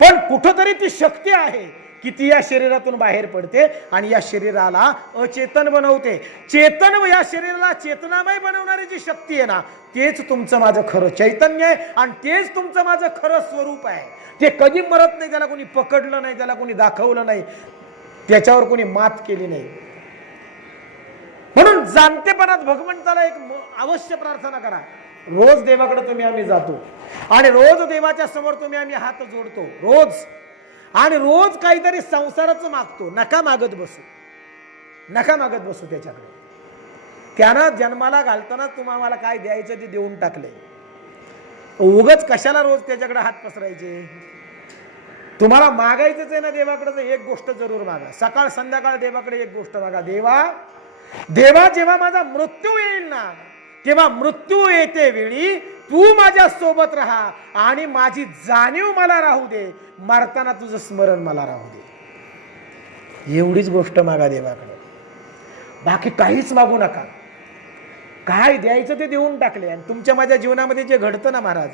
पण कुठंतरी ती शक्ती आहे की ती या शरीरातून बाहेर पडते आणि या शरीराला अचेतन बनवते. चेतन व या शरीराला चेतनामय बनवणारी जी शक्ती आहे ना, तेच तुमचं माझं खरं चैतन्य आहे आणि तेच तुमचं माझं खरं स्वरूप आहे. ते कधी मरत नाही, त्याला कोणी पकडलं नाही, त्याला कोणी दाखवलं नाही, त्याच्यावर कोणी मात केली नाही. म्हणून जाणतेपणात भगवंताला एक अवश्य प्रार्थना करा. रोज देवाकडे तुम्ही आम्ही जातो आणि रोज देवाच्या समोर तुम्ही आम्ही हात जोडतो रोज, आणि रोज काहीतरी संसाराचं मागतो. नका मागत बसू, नका मागत बसू त्याच्याकडे. त्यानं जन्माला घालताना तुम्हाला काय द्यायचं ते देऊन टाकले. उगच कशाला रोज त्याच्याकडे हात पसरायचे. तुम्हाला मागायचंच आहे ना देवाकडे, तर एक गोष्ट जरूर मागा. सकाळ संध्याकाळ देवाकडे एक गोष्ट मागा. देवा जेव्हा माझा मृत्यू येईल ना, तेव्हा मृत्यू येते वेळी तू माझ्या सोबत राहा आणि माझी जाणीव मला राहू दे, मरताना तुझं स्मरण मला राहू दे. एवढीच गोष्ट मागा देवाकडे, बाकी काहीच मागू नका. काय द्यायचं ते देऊन टाकले. आणि तुमच्या माझ्या जीवनामध्ये जे घडतं ना महाराज,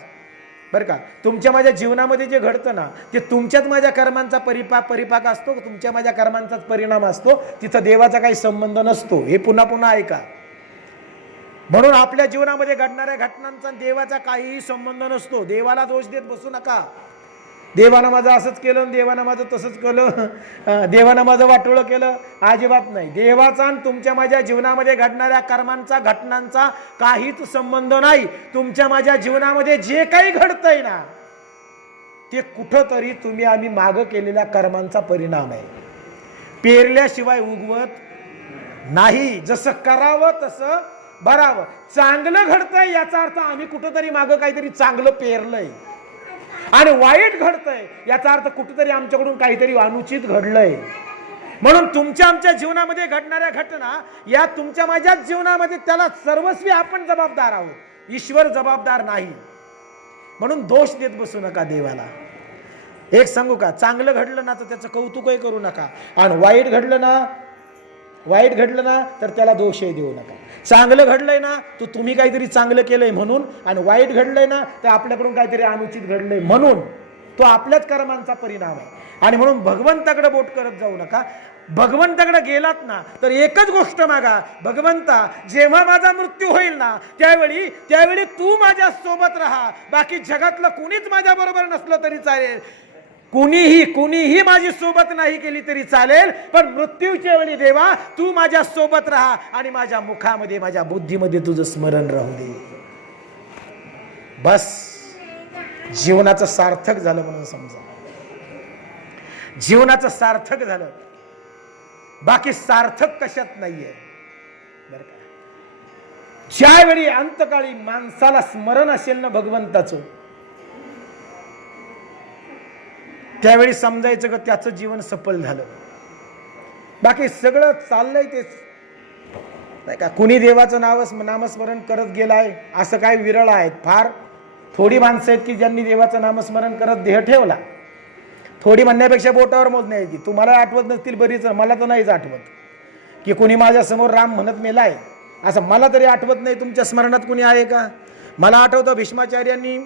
बरं का, तुमच्या माझ्या जीवनामध्ये जे घडतं ना, ते तुमच्याच माझ्या कर्मांचा परिपाक असतो, तुमच्या माझ्या कर्मांचाच परिणाम असतो. तिथं देवाचा काही संबंध नसतो. हे पुन्हा पुन्हा ऐका. म्हणून आपल्या जीवनामध्ये घडणाऱ्या घटनांचा देवाचा काहीही संबंध नसतो. देवाला दोष देत बसू नका. देवानं माझं असंच केलं, देवानं माझं तसंच केलं, देवानं माझं वाटोळं केलं, अजिबात नाही. देवाचा आणि तुमच्या माझ्या जीवनामध्ये घडणाऱ्या कर्मांचा घटनांचा काहीच संबंध नाही. तुमच्या माझ्या जीवनामध्ये जे काही घडतंय ना, ते कुठंतरी तुम्ही आम्ही मागं केलेल्या कर्मांचा परिणाम आहे. पेरल्याशिवाय उगवत नाही. जसं करावं तसं बरावं. चांगलं घडतंय याचा अर्थ आम्ही कुठंतरी मागं काहीतरी चांगलं पेरलंय, आणि वाईट घडतंय याचा अर्थ कुठेतरी आमच्याकडून काहीतरी अनुचित घडलंय. म्हणून तुमच्या आमच्या जीवनामध्ये घडणाऱ्या घटना या तुमच्या माझ्याच जीवनामध्ये, त्याला सर्वस्वी आपण जबाबदार आहोत, ईश्वर जबाबदार नाही. म्हणून दोष देत बसू नका देवाला. एक सांगू का, चांगलं घडलं ना तर त्याचं कौतुकही करू नका, आणि वाईट घडलं ना तर त्याला दोषही देऊ नका. चांगलं घडलंय ना तर तुम्ही काहीतरी चांगलं केलंय म्हणून, आणि वाईट घडलंय ना तर आपल्याकडून काहीतरी अनुचित घडलंय म्हणून, तो आपल्याच कर्मांचा परिणाम आहे. आणि म्हणून भगवंताकडे बोट करत जाऊ नका. भगवंताकडे गेलात ना तर एकच गोष्ट मागा, भगवंता जेव्हा माझा मृत्यू होईल ना त्यावेळी तू माझ्या सोबत राहा. बाकी जगातलं कुणीच माझ्या बरोबर नसलं तरी चालेल, कुणीही माझी सोबत नाही केली तरी चालेल, पण मृत्यूच्या वेळी देवा तू माझ्या सोबत राहा आणि माझ्या मुखामध्ये माझ्या बुद्धीमध्ये तुझं स्मरण राहू दे. बस जीवनाचं सार्थक झालं म्हणून समजा. जीवनाचं सार्थक झालं, बाकी सार्थक कशात नाहीये. बरं का, ज्यावेळी अंतकाळी माणसाला स्मरण असेल ना भगवंताचं, त्यावेळी समजायचं का त्याचं जीवन सफल झालं. बाकी सगळं चाललंय तेच नाही का. कुणी देवाचं नामस्मरण करत गेलाय असं काय विरळ आहेत. फार थोडी माणसं आहेत की ज्यांनी देवाचं नामस्मरण करत देह ठेवला. थोडी म्हणण्यापेक्षा बोटावर मोजणे की तुम्हाला आठवत नसतील बरीच, मला तर नाहीच आठवत की कुणी माझ्या समोर राम म्हणत मेलाय असं मला तरी आठवत नाही. तुमच्या स्मरणात कुणी आहे का? मला आठवतं भीष्माचार्यांनी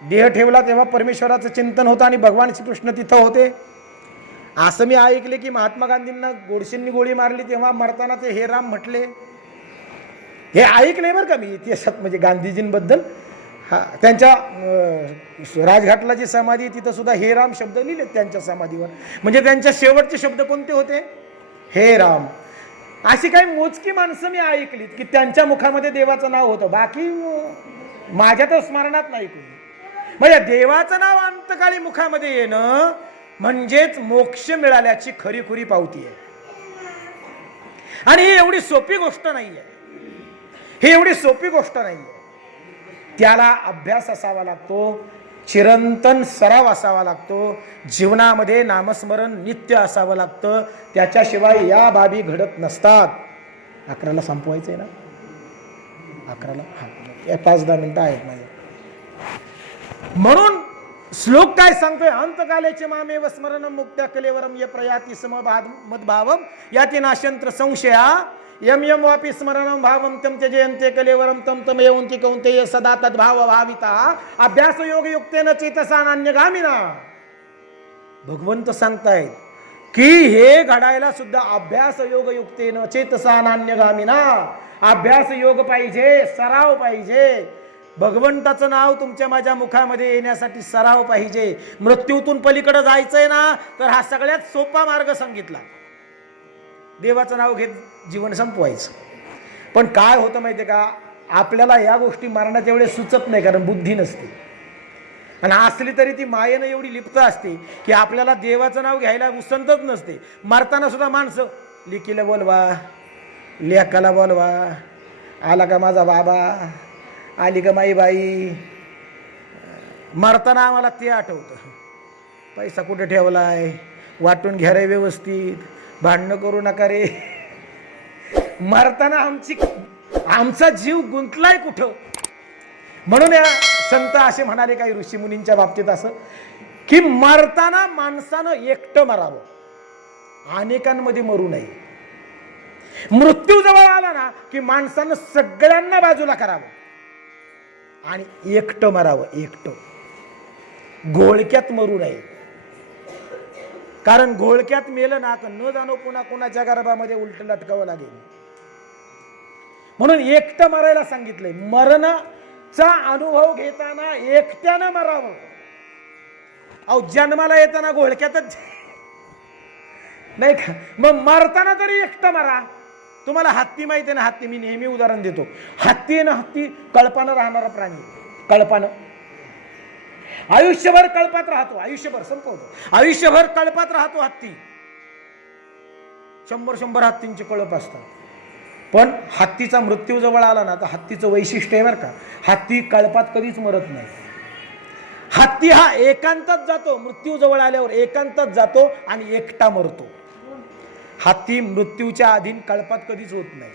देह ठेवला तेव्हा परमेश्वराचं चिंतन होतं आणि भगवान श्रीकृष्ण तिथं होते. असं मी ऐकले की महात्मा गांधींना गोडसेंनी गोळी मारली तेव्हा मरताना ते हे राम म्हटले. हे ऐकले बरं का मी इतिहासात, म्हणजे गांधीजींबद्दल. हा, त्यांच्या राजघाटला जी समाधी तिथं सुद्धा हे राम शब्द लिहिलेत त्यांच्या समाधीवर. म्हणजे त्यांच्या शेवटचे शब्द कोणते होते? हे राम. अशी काही मोजकी माणसं मी ऐकलीत की त्यांच्या मुखामध्ये देवाचं नाव होतं, बाकी माझ्या तर स्मरणात नाही कोणी. म्हणजे देवाचं नाव अंतकाळी मुखामध्ये येणं म्हणजेच मोक्ष मिळाल्याची खरी पावती आहे. आणि ही एवढी सोपी गोष्ट नाहीये. त्याला अभ्यास असावा लागतो, चिरंतन सराव असावा लागतो, जीवनामध्ये नामस्मरण नित्य असावं लागतं. त्याच्याशिवाय या बाबी घडत नसतात. 11ला संपवायचंय ना? 11ला? हा, 5-10 मिनिटं आहेत माझे. म्हणून श्लोक काय सांगतोय? अंतकालेचे मामेव स्मरण मुक्त्या कलेवरम ये प्रयाती समभावम याती नाशंत्र संशया यम यम वापी स्मरणं भावं तम त्यजयन्ते कलेवरं तम तम एवंति कौन्तेय सदा तद्भाव भाविता अभ्यास योग युक्तेन चेतसा नान्यगामिना. भगवंत सांगतायत की हे घडायला सुद्धा अभ्यास योग युक्तेन चेतसा नान्यगामिना. अभ्यास योग पाहिजे, सराव पाहिजे. भगवंताचं नाव तुमच्या माझ्या मुखामध्ये येण्यासाठी सराव पाहिजे. मृत्यूतून पलीकडे जायचंय ना, तर हा सगळ्यात सोपा मार्ग सांगितला. देवाचं नाव घेत जीवन संपवायचं. पण काय होतं माहितीये का, आपल्याला या गोष्टी मारण्याच्या वेळेस सुचत नाही, कारण बुद्धी नसते. आणि असली तरी ती मायेनं एवढी लिप्त असते की आपल्याला देवाचं नाव घ्यायला उसंतच नसते. मरताना सुद्धा माणसं लिकीला बोलवा, लेकाला बोलवा, आला का माझा बाबा, आली का माई बाई. मरताना आम्हाला ते आठवतं, पैसा कुठे ठेवलाय, वाटून घ्या रे व्यवस्थित, भांडणं करू नका रे. मरताना आमचा जीव गुंतलाय कुठं. म्हणून या संत असे म्हणाले काही ऋषीमुनींच्या बाबतीत असं की मरताना माणसानं एकटं मरावं, अनेकांमध्ये मरू नये. मृत्यू जवळ आला ना की माणसानं सगळ्यांना बाजूला करावं आणि एकटं मरावं. एकटं, घोळक्यात मरू नये. कारण घोळक्यात मेलं ना तर न जाणो पुन्हा कोणाच्या गर्भामध्ये उलट लटकावं लागेल. म्हणून एकटं मरायला सांगितलंय. मरणाचा अनुभव घेताना एकट्यानं मरावं. अहो जन्माला येताना घोळक्यातच नाही का, मग मरताना तरी एकटं मरा. तुम्हाला हत्ती माहिती आहे ना, हत्ती मी नेहमी उदाहरण देतो. हत्ती ना, हत्ती कळपानं राहणारा प्राणी. कळपानं आयुष्यभर कळपात राहतो, आयुष्यभर संपवतो, आयुष्यभर कळपात राहतो हत्ती. 100 हत्तींचे कळप असतात. पण हत्तीचा मृत्यू जवळ आला ना तर हत्तीचं वैशिष्ट्य आहे बरं का, हत्ती कळपात कधीच मरत नाही. हत्ती हा एकांतात जातो, मृत्यू जवळ आल्यावर एकांतात जातो आणि एकटा मरतो. हत्ती मृत्यूच्या अधीन कळपात कधीच होत नाही.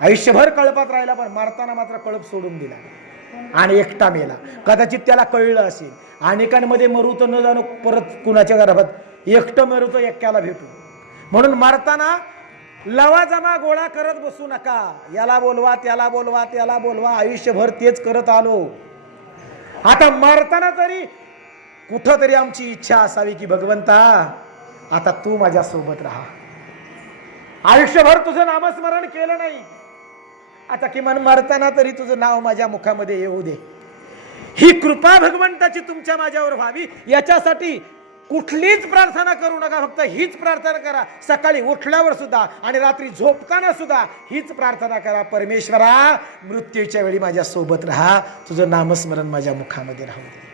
आयुष्यभर कळपात राहिला, पण मारताना मात्र कळप सोडून दिला आणि एकटा मेला. कदाचित त्याला कळलं असेल अनेकांमध्ये मरू तर न जाणू परत कुणाच्या गर्भात, एकटं मरू तर एक्क्याला भेटू. म्हणून मारताना लवाजमा गोळा करत बसू नका. याला बोलवा, त्याला बोलवा, त्याला बोलवा. आयुष्यभर तेच करत आलो. आता मारताना तरी कुठंतरी आमची इच्छा असावी की भगवंता आता तू माझ्या सोबत राहा. आयुष्यभर तुझं नामस्मरण केलं नाही, आता किमान मरताना तरी तुझं नाव माझ्या मुखामध्ये येऊ दे. ही कृपा भगवंताची तुमच्या माझ्यावर व्हावी, याच्यासाठी कुठलीच प्रार्थना करू नका. फक्त हीच प्रार्थना करा. सकाळी उठल्यावर सुद्धा आणि रात्री झोपताना सुद्धा हीच प्रार्थना करा. परमेश्वरा मृत्यूच्या वेळी माझ्या सोबत राहा, तुझं नामस्मरण माझ्या मुखामध्ये राहू दे.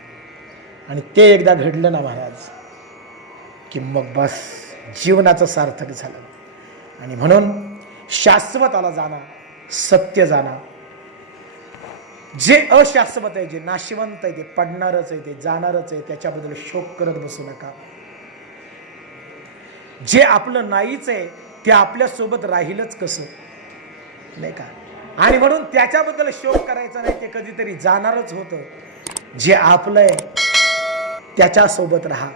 आणि ते एकदा घडलं ना महाराज की मग बस जीवनाचं सार्थक झालं. आणि म्हणून शाश्वताला जाणं, सत्य जाणं. जे अशाश्वत आहे, जे नाशिवंत आहे, ते पडणारच आहे, ते जाणारच आहे, त्याच्याबद्दल शोक करत बसू नका. जे आपलं नाहीच आहे ते आपल्या सोबत राहीलच कसं, नाही का. आणि म्हणून त्याच्याबद्दल शोक करायचा नाही, ते कधीतरी जाणारच होतं. जे आपलं आहे त्याच्या सोबत राहा.